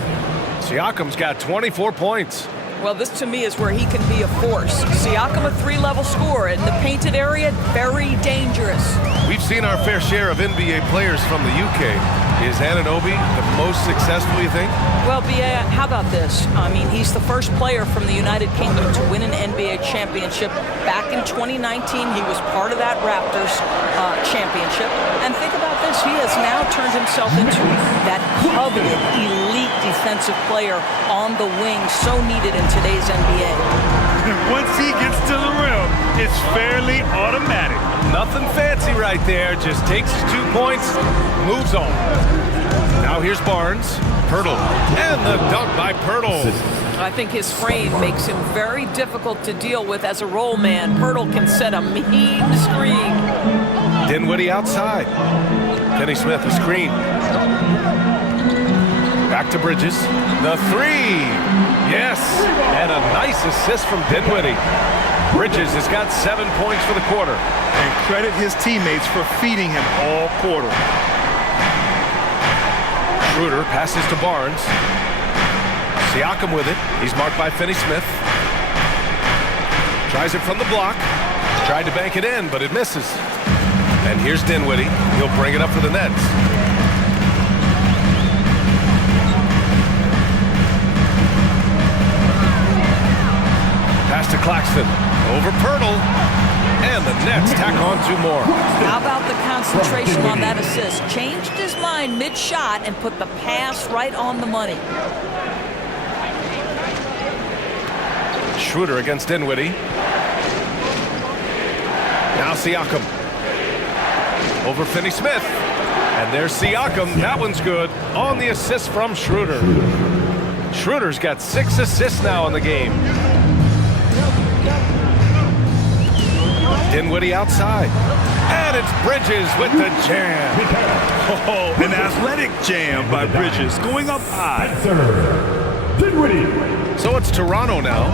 Siakam's got 24 points. Well, this to me is where he can be a force. Siakam, a 3-level scorer in the painted area, very dangerous. We've seen our fair share of NBA players from the UK. Is Anunoby the most successful, you think? Well, B.A., how about this? I mean, he's the first player from the United Kingdom to win an NBA championship. Back in 2019, he was part of that Raptors championship. And think about this. He has now turned himself into that coveted, elite defensive player on the wing, so needed in today's NBA. Once he gets to the rim, it's fairly automatic. Nothing fancy right there. Just takes his 2 points, moves on. Now here's Barnes. Pirtle. And the dunk by Pirtle. I think his frame makes him very difficult to deal with as a roll man. Pirtle can set a mean screen. Dinwiddie outside. Kenny Smith, a screen. Back to Bridges. The 3. Yes. And a nice assist from Dinwiddie. Bridges has got 7 points for the quarter. And credit his teammates for feeding him all quarter. Schroeder passes to Barnes. Siakam with it. He's marked by Finney-Smith. Tries it from the block. Tried to bank it in, but it misses. And here's Dinwiddie. He'll bring it up for the Nets. Pass to Claxton. Over Pirtle. And the Nets tack on 2 more. How about the concentration on that assist? Changed his mind mid-shot and put the pass right on the money. Schroeder against Dinwiddie. Now Siakam. Over Finney-Smith. And there's Siakam. That one's good. On the assist from Schroeder. Schroeder's got 6 assists now in the game. Dinwiddie outside. And it's Bridges with the jam. Oh, an athletic jam by Bridges, going up high. Dinwiddie. So it's Toronto now.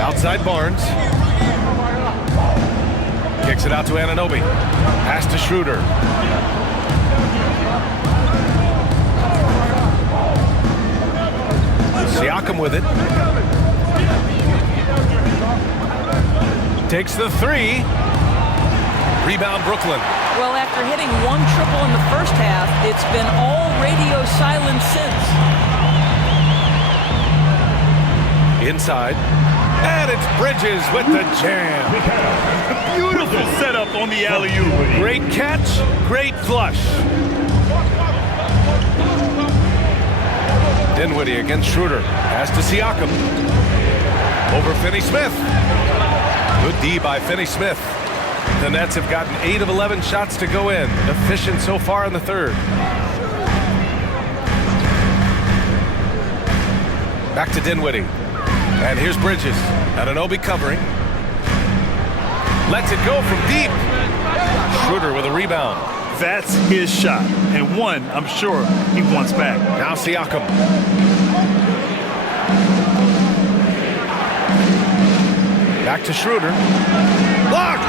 Outside Barnes. Kicks it out to Anunoby. Pass to Schroeder. Siakam with it. Takes the 3. Rebound Brooklyn. Well, after hitting 1 triple in the first half, it's been all radio silence since. Inside. And it's Bridges with the jam. Beautiful setup on the alley-oop. Great catch, great flush. Dinwiddie against Schroeder. Pass to Siakam. Over Finney-Smith. Good D by Finney-Smith. The Nets have gotten 8 of 11 shots to go in. Efficient so far in the third. Back to Dinwiddie. And here's Bridges. Anunoby covering. Lets it go from deep. Schroeder with a rebound. That's his shot, and one I'm sure he wants back. Now Siakam. Back to Schroeder. Blocked!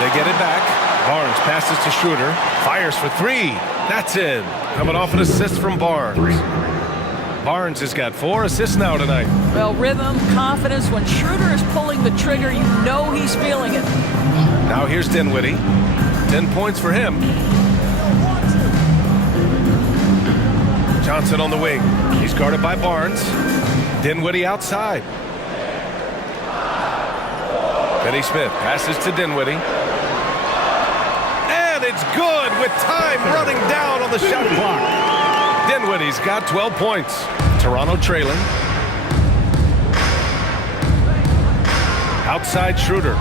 They get it back. Barnes passes to Schroeder. Fires for 3. That's in. Coming off an assist from Barnes. Barnes has got 4 assists now tonight. Well, rhythm, confidence. When Schroeder is pulling the trigger, you know he's feeling it. Now here's Dinwiddie. 10 points for him. Johnson on the wing. He's guarded by Barnes. Dinwiddie outside. Finney-Smith passes to Dinwiddie. And it's good with time running down on the shot clock. Dinwiddie's got 12 points. Toronto trailing. Outside Schroeder.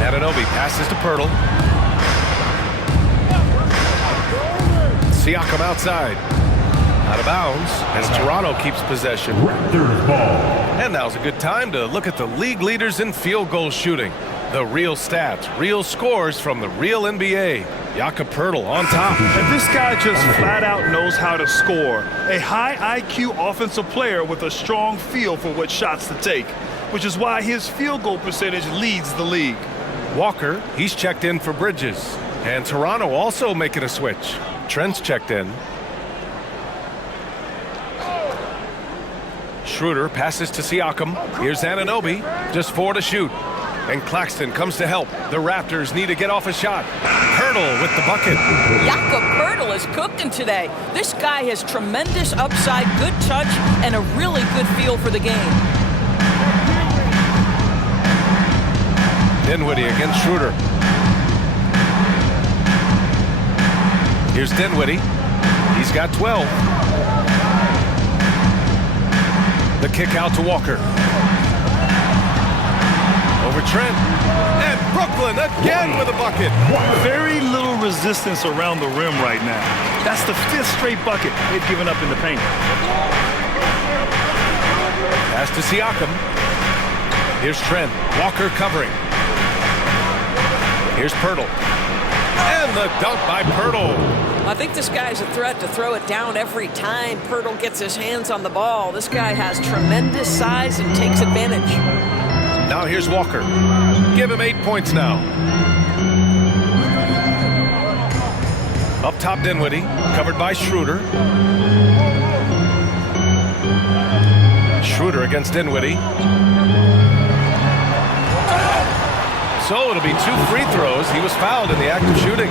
Anunoby passes to Pirtle. Siakam outside. Out of bounds as Toronto keeps possession. Raptors ball. And now's a good time to look at the league leaders in field goal shooting. The real stats, real scores from the real NBA. Jakob Pirtle on top. And this guy just flat out knows how to score. A high IQ offensive player with a strong feel for what shots to take, which is why his field goal percentage leads the league. Walker, he's checked in for Bridges. And Toronto also making a switch. Trent's checked in. Schroeder passes to Siakam. Here's Anunoby. Just 4 to shoot. And Claxton comes to help. The Raptors need to get off a shot. Pirtle with the bucket. Jakob Pirtle is cooking today. This guy has tremendous upside, good touch, and a really good feel for the game. Dinwiddie against Schroeder. Here's Dinwiddie. He's got 12. The kick out to Walker. Over Trent. And Brooklyn again with a bucket. Very little resistance around the rim right now. That's the 5th straight bucket they've given up in the paint. Pass to Siakam. Here's Trent. Walker covering. Here's Pirtle. And the dunk by Pirtle. I think this guy's a threat to throw it down every time Pirtle gets his hands on the ball. This guy has tremendous size and takes advantage. Now here's Walker. Give him 8 points now. Up top Dinwiddie, covered by Schroeder. Schroeder against Dinwiddie. So it'll be 2 free throws. He was fouled in the act of shooting.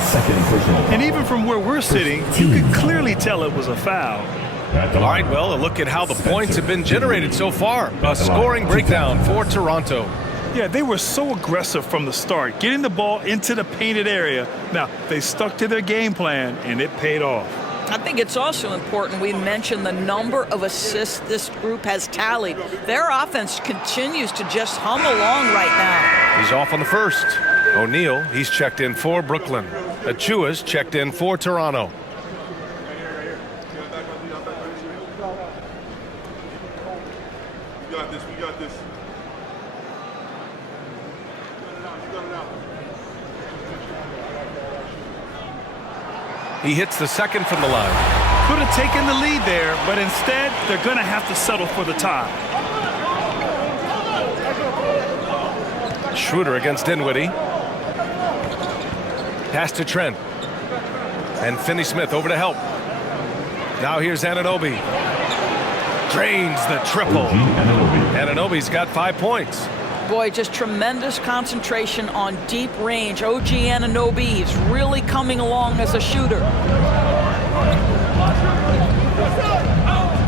Second personal. And even from where we're sitting, you could clearly tell it was a foul. All right, well, a look at how the points have been generated so far. A scoring breakdown for Toronto. Yeah, they were so aggressive from the start, getting the ball into the painted area. Now, they stuck to their game plan, and it paid off. I think it's also important we mention the number of assists this group has tallied. Their offense continues to just hum along right now. He's off on the first. O'Neal, he's checked in for Brooklyn. Achua's checked in for Toronto. got this. We got this. You got it out. He hits the second from the line. Could have taken the lead there, but instead, they're going to have to settle for the tie. Schroeder against Dinwiddie. Pass to Trent. And Finney-Smith over to help. Now here's Anunoby. Drains the triple. Anunoby's got 5 points. Boy, just tremendous concentration on deep range. OG Anunoby is really coming along as a shooter.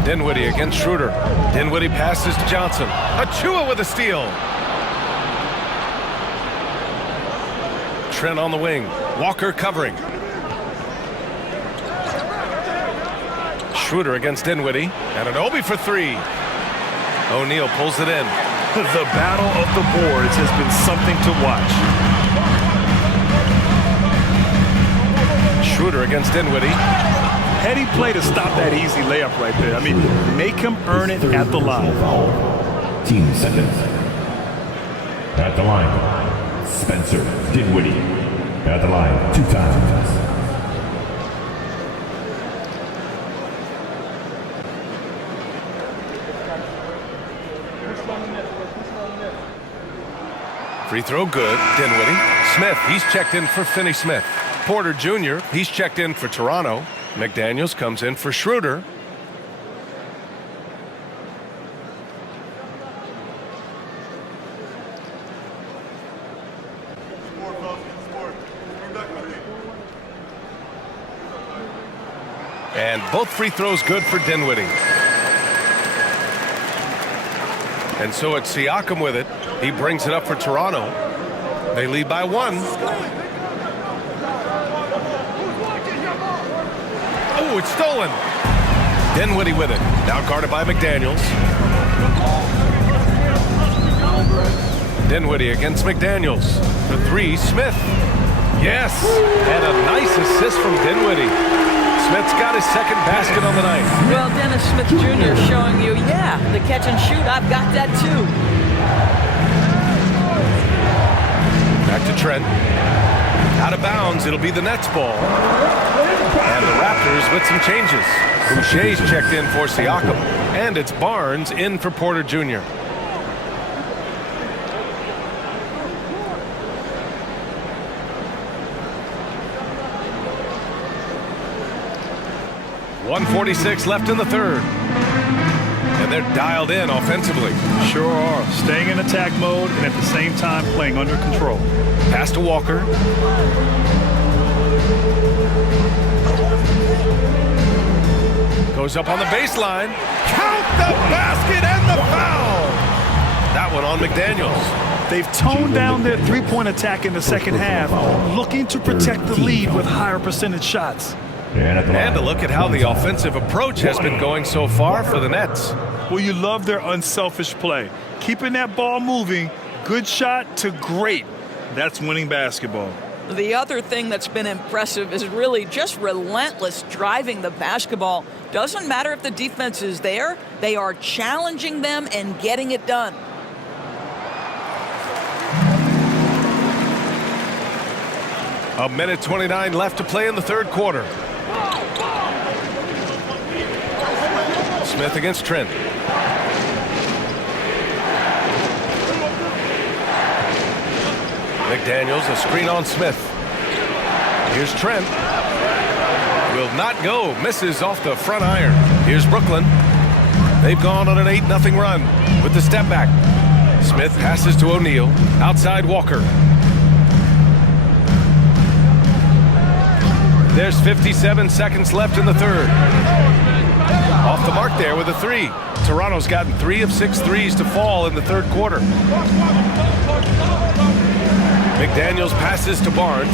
Dinwiddie against Schroeder. Dinwiddie passes to Johnson. Achua with a steal. Trent on the wing. Walker covering. Schroeder against Dinwiddie. Anunoby for 3. O'Neal pulls it in. The battle of the boards has been something to watch. Schroeder against Dinwiddie. Heady play to stop that easy layup right there. I mean, make him earn it at the line. Team seconds. At the line, Spencer Dinwiddie. At the line, 2 times. Free throw good. Dinwiddie. Smith, he's checked in for Finney-Smith. Porter Jr., he's checked in for Toronto. McDaniels comes in for Schroeder. And both free throws good for Dinwiddie. And so it's Siakam with it. He brings it up for Toronto. They lead by 1. Oh, it's stolen. Dinwiddie with it. Now guarded by McDaniels. Dinwiddie against McDaniels. The 3, Smith. Yes, and a nice assist from Dinwiddie. Smith's got his second basket on the night. Well, Dennis Smith Jr. showing you, yeah, the catch and shoot, I've got that too. Back to Trent. Out of bounds, it'll be the Nets ball. And the Raptors with some changes. Boucher's checked in for Siakam. And it's Barnes in for Porter Jr. .146 left in the third. And they're dialed in offensively. Sure are. Staying in attack mode and at the same time playing under control. Pass to Walker. Goes up on the baseline. Count the basket and the foul. That one on McDaniels. They've toned down their three-point attack in the second half, looking to protect the lead with higher percentage shots. And to look at how the offensive approach has been going so far for the Nets. Well, you love their unselfish play. Keeping that ball moving, good shot to great. That's winning basketball. The other thing that's been impressive is really just relentless driving the basketball. Doesn't matter if the defense is there, they are challenging them and getting it done. A minute 29 left to play in the third quarter. Smith against Trent. McDaniels, a screen on Smith. Here's Trent. Will not go. Misses off the front iron. Here's Brooklyn. They've gone on an 8-0 run with the step back. Smith passes to O'Neal. Outside Walker. There's 57 seconds left in the third. Off the mark there with a 3. Toronto's gotten 3 of 6 threes to fall in the third quarter. McDaniels passes to Barnes.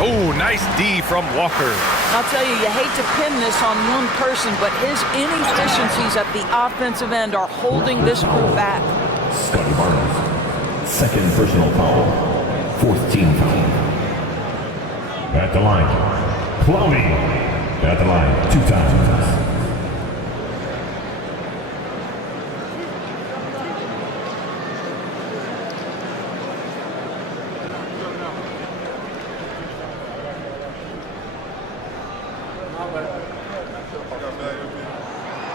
Oh, nice D from Walker. I'll tell you, you hate to pin this on one person, but his inefficiencies at the offensive end are holding this crew back. Scotty Barnes, second personal foul, 4th team foul. At the line, Clowney at the line 2 times.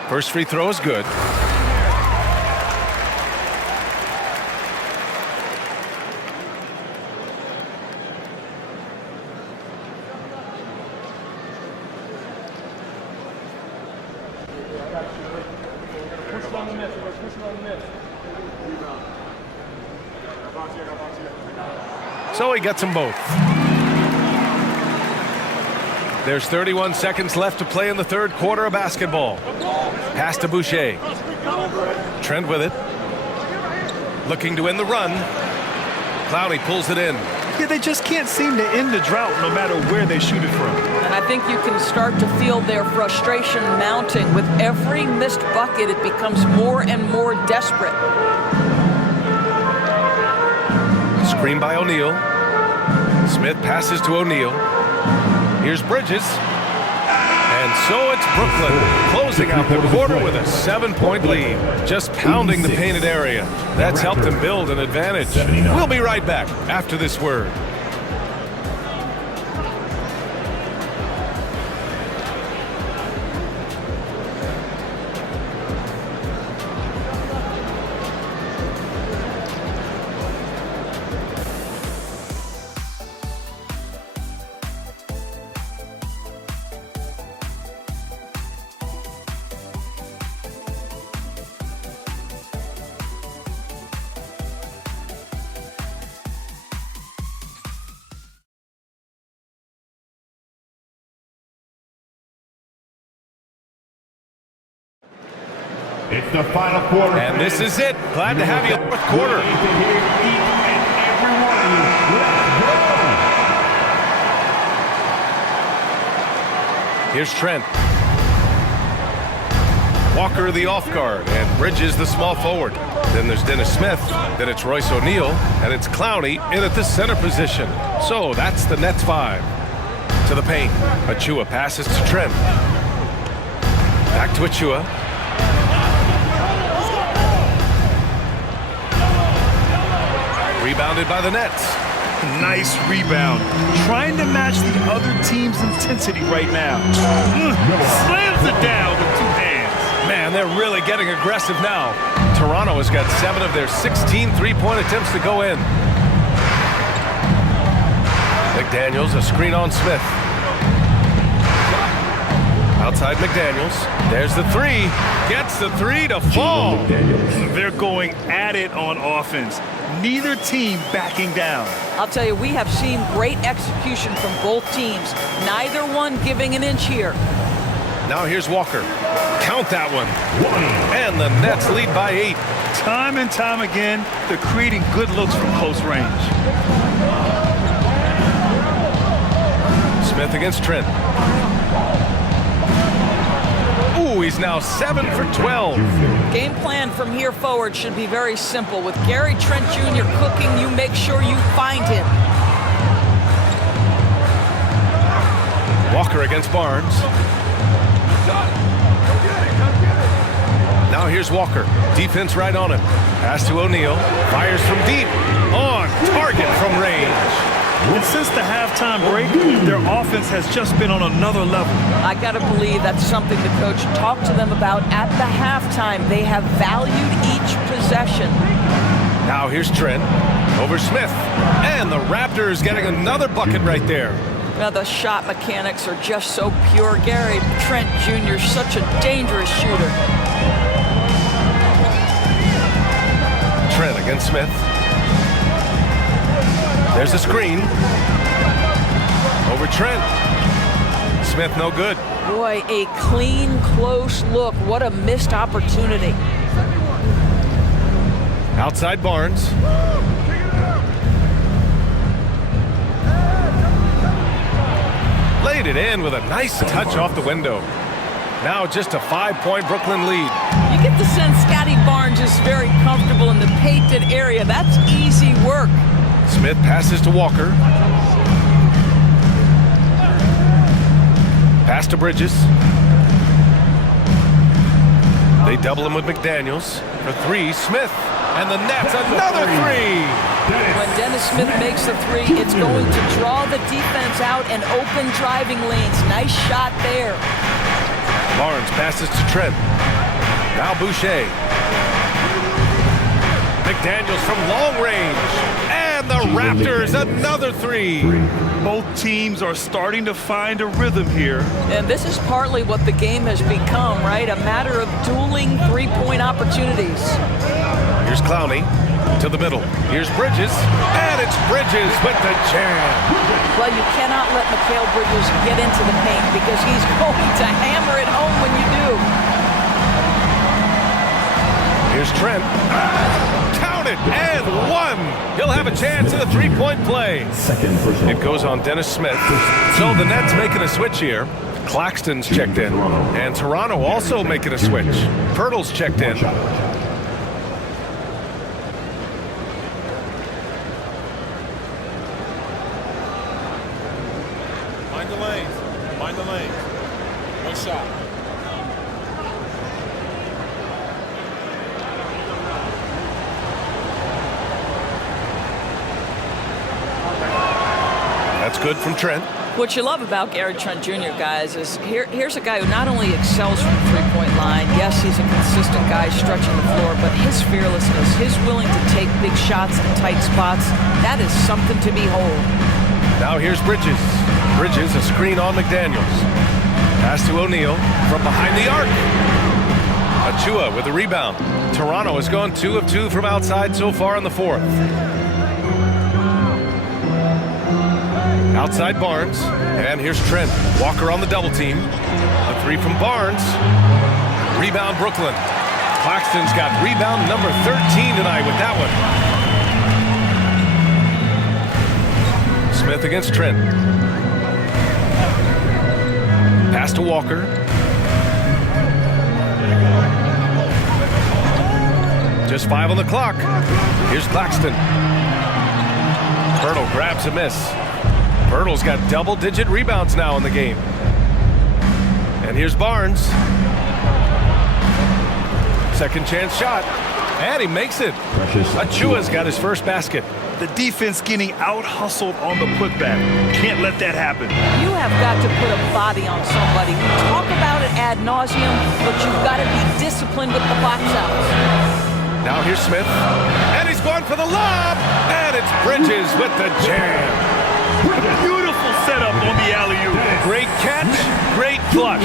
First free throw is good. So he gets them both. There's 31 seconds left to play in the third quarter of basketball. Pass to Boucher. Trent with it. Looking to end the run. Clowney pulls it in. Yeah, they just can't seem to end the drought no matter where they shoot it from. And I think you can start to feel their frustration mounting. With every missed bucket, it becomes more and more desperate. Screen by O'Neal. Smith passes to O'Neal. Here's Bridges. And so it's Brooklyn closing out the quarter with a 7-point lead. Just pounding the painted area. That's helped them build an advantage. We'll be right back after this word. It's the final quarter. And this is it. Glad to have you fourth quarter. Here's Trent. Walker the off guard, and Bridges the small forward. Then there's Dennis Smith, then it's Royce O'Neal, and it's Clowney in at the center position. So that's the Nets 5. To the paint. Achua passes to Trent. Back to Achua. Rebounded by the Nets. Nice rebound. Trying to match the other team's intensity right now. Slams it down with 2 hands. Man, they're really getting aggressive now. Toronto has got 7 of their 16 three-point attempts to go in. McDaniels, a screen on Smith. Outside McDaniels. There's the 3. Gets the 3 to fall. They're going at it on offense. Neither team backing down. I'll tell you, we have seen great execution from both teams. Neither one giving an inch here. Now here's Walker. Count that one. And the Nets lead by 8. Time and time again, they're creating good looks from close range. Smith against Trent. Ooh, he's now 7 for 12. Game plan from here forward should be very simple. With Gary Trent Jr. cooking, you make sure you find him. Walker against Barnes. Now here's Walker. Defense right on him. Pass to O'Neal. Fires from deep. On target from range. And since the halftime break, their offense has just been on another level. I got to believe that's something the coach talked to them about at the halftime. They have valued each possession. Now here's Trent over Smith. And the Raptors getting another bucket right there. Now the shot mechanics are just so pure. Gary Trent Jr. such a dangerous shooter. Trent against Smith. There's a screen. Over Trent. Smith no good. Boy, a clean, close look. What a missed opportunity. Outside Barnes. Laid it in with a nice touch off the window. Now just a 5-point Brooklyn lead. You get the sense Scotty Barnes is very comfortable in the painted area. That's easy work. Smith passes to Walker. Pass to Bridges. They double him with McDaniels. For three, Smith. And the net's another three. When Dennis Smith makes the three, it's going to draw the defense out and open driving lanes. Nice shot there. Barnes passes to Trent. Now Boucher. McDaniels from long range. And the Raptors, another three. Both teams are starting to find a rhythm here. And this is partly what the game has become, right? A matter of dueling three-point opportunities. Here's Clowney to the middle. Here's Bridges. And it's Bridges with the jam. Well, you cannot let Mikal Bridges get into the paint because he's going to hammer it home when you do. Here's Trent. Counted and one. He'll have a chance in the three-point play. Second personal. It goes on Dennis Smith. So the Nets making a switch here. Claxton's checked in. And Toronto also making a switch. Pirtle's checked in. Mind the lanes. Mind the lanes. One shot. That's good from Trent. What you love about Gary Trent Jr., guys, is here's a guy who not only excels from the three-point line, yes, he's a consistent guy stretching the floor, but his fearlessness, his willing to take big shots in tight spots, that is something to behold. Now here's Bridges. Bridges, a screen on McDaniels. Pass to O'Neal from behind the arc. Achua with a rebound. Toronto has gone 2 of 2 from outside so far in the fourth. Outside Barnes, and here's Trent. Walker on the double team. A three from Barnes. Rebound Brooklyn. Claxton's got rebound number 13 tonight with that one. Smith against Trent. Pass to Walker. Just 5 on the clock. Here's Claxton. Pirtle grabs a miss. Pirtle's got double-digit rebounds now in the game. And here's Barnes. Second chance shot. And he makes it. Achua's got his first basket. The defense getting out-hustled on the putback. Can't let that happen. You have got to put a body on somebody. We talk about it ad nauseum, but you've got to be disciplined with the box outs. Now here's Smith. And he's going for the lob. And it's Bridges with the jam. Beautiful setup on the alley-oop. Great catch, great flush.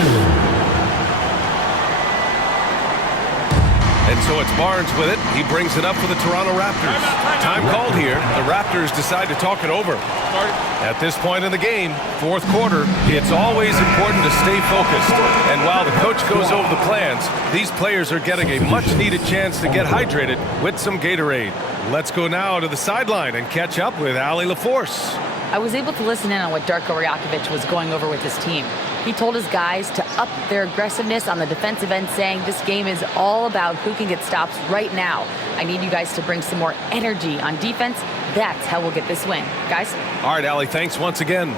And so it's Barnes with it. He brings it up for the Toronto Raptors. Time called here. The Raptors decide to talk it over. At this point in the game, fourth quarter, it's always important to stay focused. And while the coach goes over the plans, these players are getting a much-needed chance to get hydrated with some Gatorade. Let's go now to the sideline and catch up with Allie LaForce. I was able to listen in on what Darko Rajakovic was going over with his team. He told his guys to up their aggressiveness on the defensive end, saying this game is all about who can get stops right now. I need you guys to bring some more energy on defense. That's how we'll get this win. Guys? All right, Allie, thanks once again.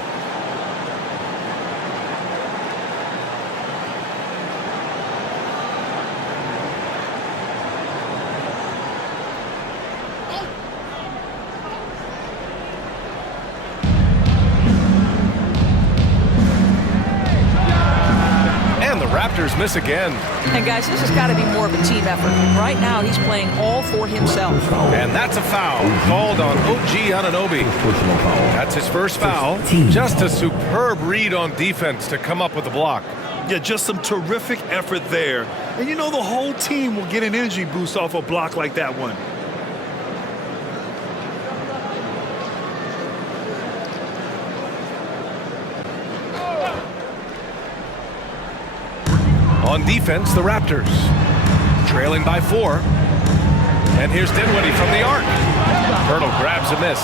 Raptors miss again. And guys, this has got to be more of a team effort. Right now, he's playing all for himself. And that's a foul called on OG Anunoby. That's his first foul. Just a superb read on defense to come up with the block. Yeah, just some terrific effort there. And you know the whole team will get an energy boost off a block like that one. On defense, the Raptors trailing by 4. And here's Dinwiddie from the arc. Pirtle grabs a miss.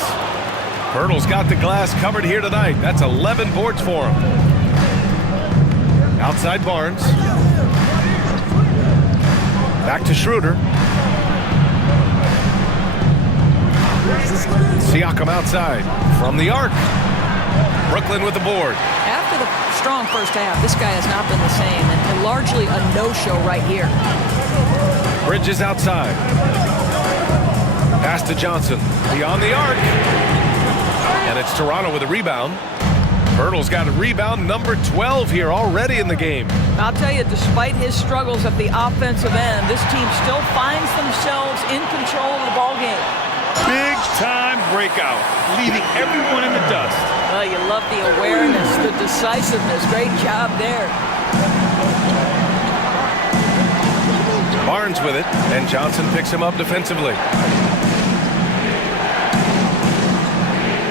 Pirtle's got the glass covered here tonight. That's 11 boards for him. Outside Barnes. Back to Schroeder. Siakam outside from the arc. Brooklyn with the board. After the strong first half. This guy has not been the same, and largely a no-show right here. Bridges outside. Pass to Johnson. Beyond the arc. And it's Toronto with a rebound. Pirtle's got a rebound number 12 here already in the game. I'll tell you, despite his struggles at the offensive end, this team still finds themselves in control of the ballgame. Big-time breakout, leaving everyone in the dust. Well, you love the awareness, the decisiveness. Great job there. Barnes with it, and Johnson picks him up defensively.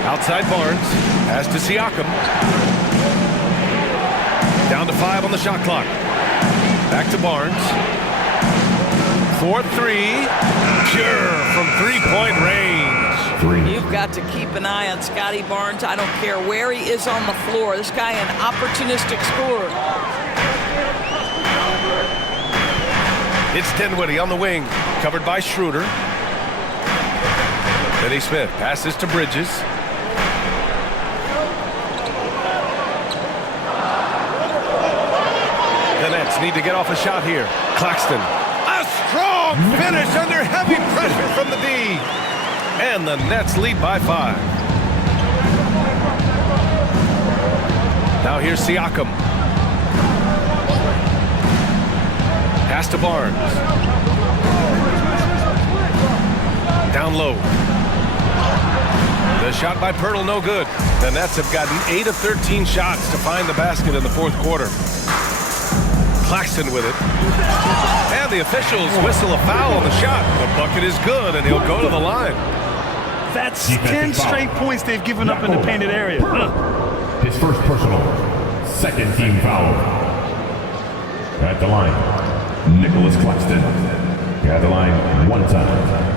Outside Barnes, pass to Siakam. Down to 5 on the shot clock. Back to Barnes. 4-3. Pure from three-point range. You've got to keep an eye on Scotty Barnes. I don't care where he is on the floor. This guy an opportunistic scorer. It's Dinwiddie on the wing, covered by Schroeder. Finney Smith passes to Bridges. The Nets need to get off a shot here. Claxton. A strong finish under heavy pressure from the D. And the Nets lead by 5. Now here's Siakam. Pass to Barnes. Down low. The shot by Pirtle, no good. The Nets have gotten 8 of 13 shots to find the basket in the fourth quarter. Claxton with it. And the officials whistle a foul on the shot. The bucket is good, and he'll go to the line. That's 10 straight points they've given up in the painted area. His first personal, second team foul. At the line, Nicholas Claxton. At the line one time.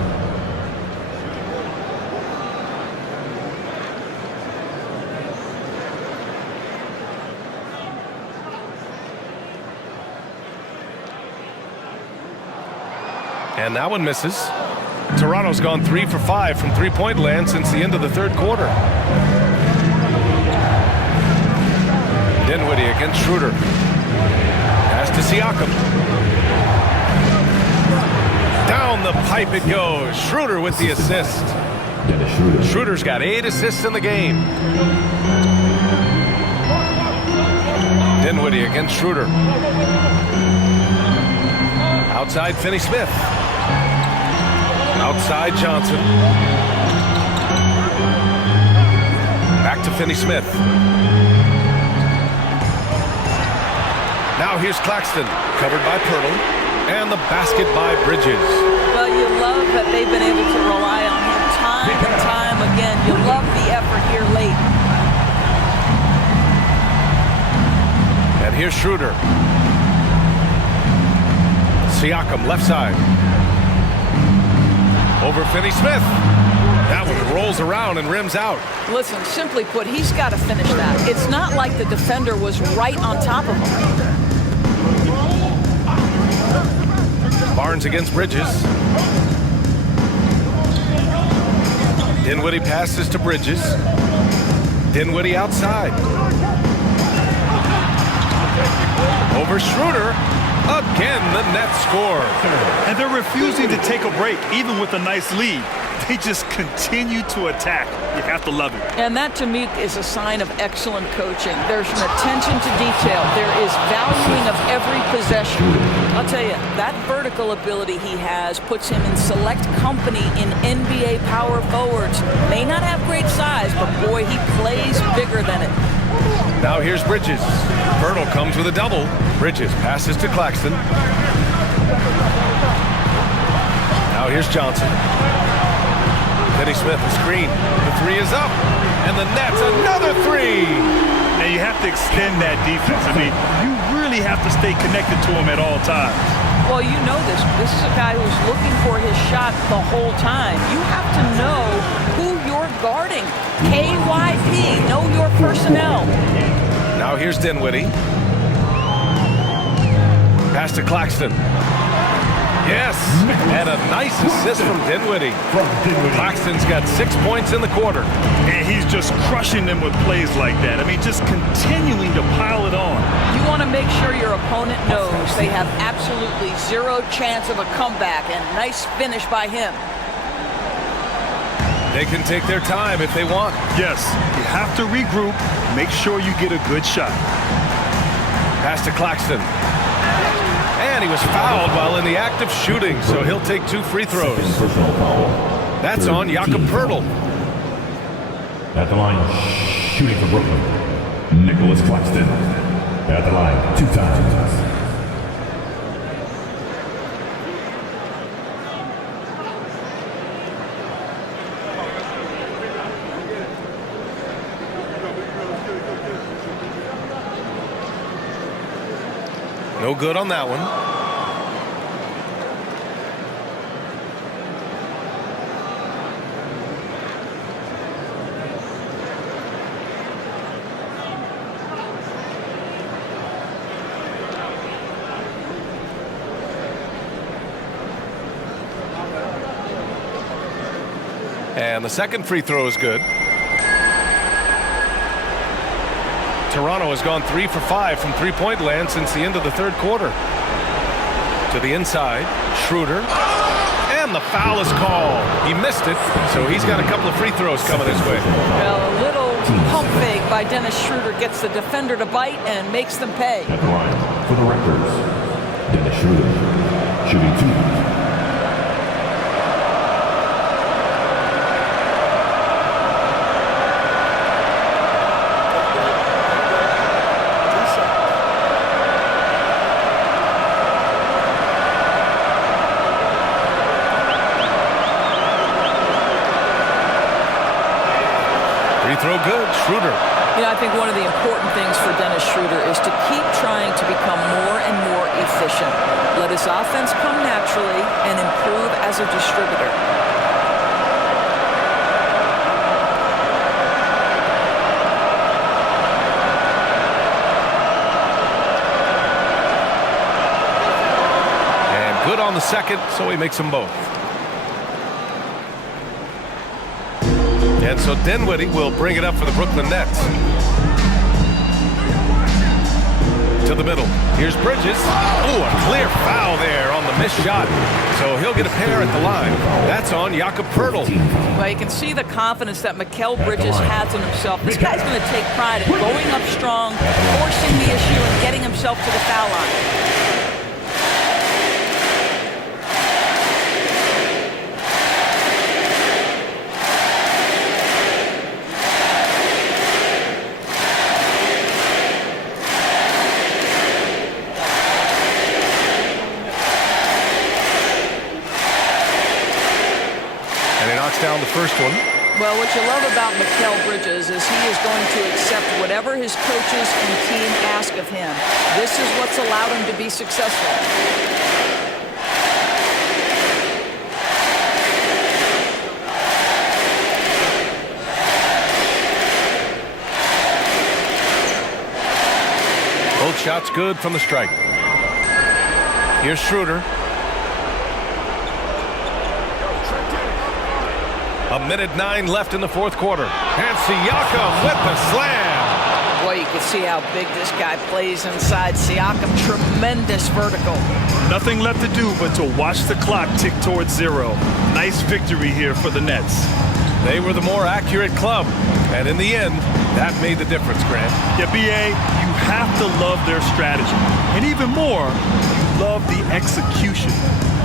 And that one misses. Toronto's gone 3 for 5 from three-point land since the end of the third quarter. Dinwiddie against Schroeder. Pass to Siakam. Down the pipe it goes. Schroeder with the assist. Schroeder's got 8 assists in the game. Dinwiddie against Schroeder. Outside Finney Smith. Outside Johnson. Back to Finney Smith. Now here's Claxton, covered by Pirtle, and the basket by Bridges. Well, you love that they've been able to rely on him time and time again. You love the effort here late. And here's Schroeder. Siakam, left side. Over Finney Smith. That one rolls around and rims out. Listen, simply put, he's got to finish that. It's not like the defender was right on top of him. Barnes against Bridges. Dinwiddie passes to Bridges. Dinwiddie outside. Over Schroeder. Again, the Nets score. And they're refusing to take a break, even with a nice lead. They just continue to attack. You have to love it. And that, to me, is a sign of excellent coaching. There's an attention to detail. There is valuing of every possession. I'll tell you, that vertical ability he has puts him in select company in NBA power forwards. May not have great size, but boy, he plays bigger than it. Now here's Bridges. Pirtle comes with a double. Bridges passes to Claxton. Now here's Johnson. Finney Smith, the screen. The three is up. And the Nets, another three. Now you have to extend that defense. I mean, you really have to stay connected to him at all times. Well, you know this. This is a guy who's looking for his shot the whole time. You have to know who you're guarding. KYP, know your personnel. Now here's Dinwiddie. Pass to Claxton. Yes, and a nice assist from Dinwiddie. Claxton's got 6 points in the quarter. And he's just crushing them with plays like that. I mean, just continuing to pile it on. You want to make sure your opponent knows they have absolutely zero chance of a comeback, and nice finish by him. They can take their time if they want. Yes, you have to regroup, make sure you get a good shot. Pass to Claxton. And he was fouled while in the act of shooting, so he'll take 2 free throws. That's on Jakob Poeltl. At the line, shooting for Brooklyn, Nicholas Claxton. At the line, 2 times. No good on that one. And the second free throw is good. Toronto has gone 3 for 5 from three-point land since the end of the third quarter. To the inside, Schroeder. And the foul is called. He missed it, so he's got a couple of free throws coming his way. Well, a little pump fake by Dennis Schroeder gets the defender to bite and makes them pay. At the line, for the Raptors, Dennis Schroeder, shooting 2. Throw good, Schroeder. You know, I think one of the important things for Dennis Schroeder is to keep trying to become more and more efficient. Let his offense come naturally and improve as a distributor. And good on the second, so he makes them both. And so Dinwiddie will bring it up for the Brooklyn Nets. To the middle. Here's Bridges. Oh, a clear foul there on the missed shot. So he'll get a pair at the line. That's on Jakob Poeltl. Well, you can see the confidence that Mikal Bridges has in himself. This guy's going to take pride in going up strong, forcing the issue, and getting himself to the foul line. Down the first one. Well, what you love about Mikal Bridges is he is going to accept whatever his coaches and team ask of him. This is what's allowed him to be successful. Both shots good from the stripe. Here's Schroeder. A minute 9 left in the fourth quarter. And Siakam with the slam. Boy, you can see how big this guy plays inside. Siakam, tremendous vertical. Nothing left to do but to watch the clock tick towards 0. Nice victory here for the Nets. They were the more accurate club. And in the end, that made the difference, Grant. Yeah, B.A., you have to love their strategy. And even more, you love the execution.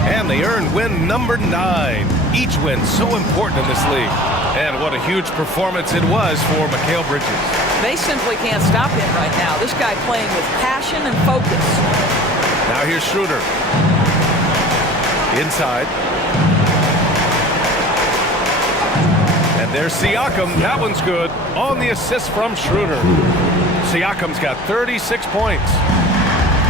And they earned win number 9. Each win so important in this league. And what a huge performance it was for Mikal Bridges. They simply can't stop him right now. This guy playing with passion and focus. Now here's Schroeder. Inside. And there's Siakam. That one's good. On the assist from Schroeder. Siakam's got 36 points.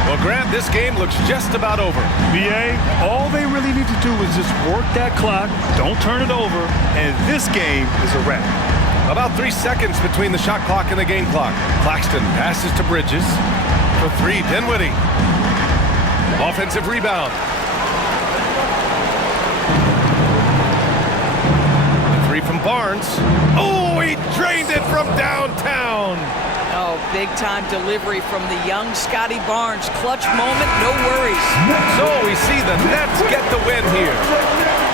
Well, Grant, this game looks just about over. B.A., all they really need to do is just work that clock, don't turn it over, and this game is a wrap. About 3 seconds between the shot clock and the game clock. Claxton passes to Bridges. For 3, Dinwiddie. Offensive rebound. Barnes. Oh, he drained it from downtown. Oh, big-time delivery from the young Scotty Barnes. Clutch moment, no worries. So we see the Nets get the win here.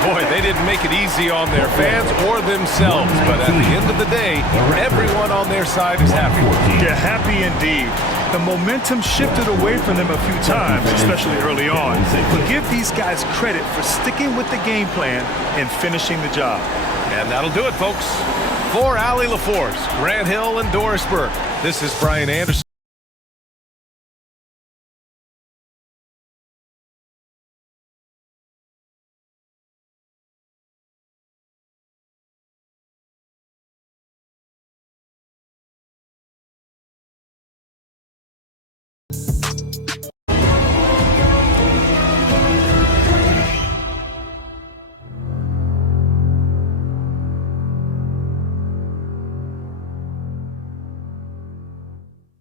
Boy, they didn't make it easy on their fans or themselves, but at the end of the day, everyone on their side is happy. Yeah, happy indeed. The momentum shifted away from them a few times, especially early on. But give these guys credit for sticking with the game plan and finishing the job. And that'll do it, folks. For Allie LaForce, Grant Hill, and Doris Burke, this is Brian Anderson.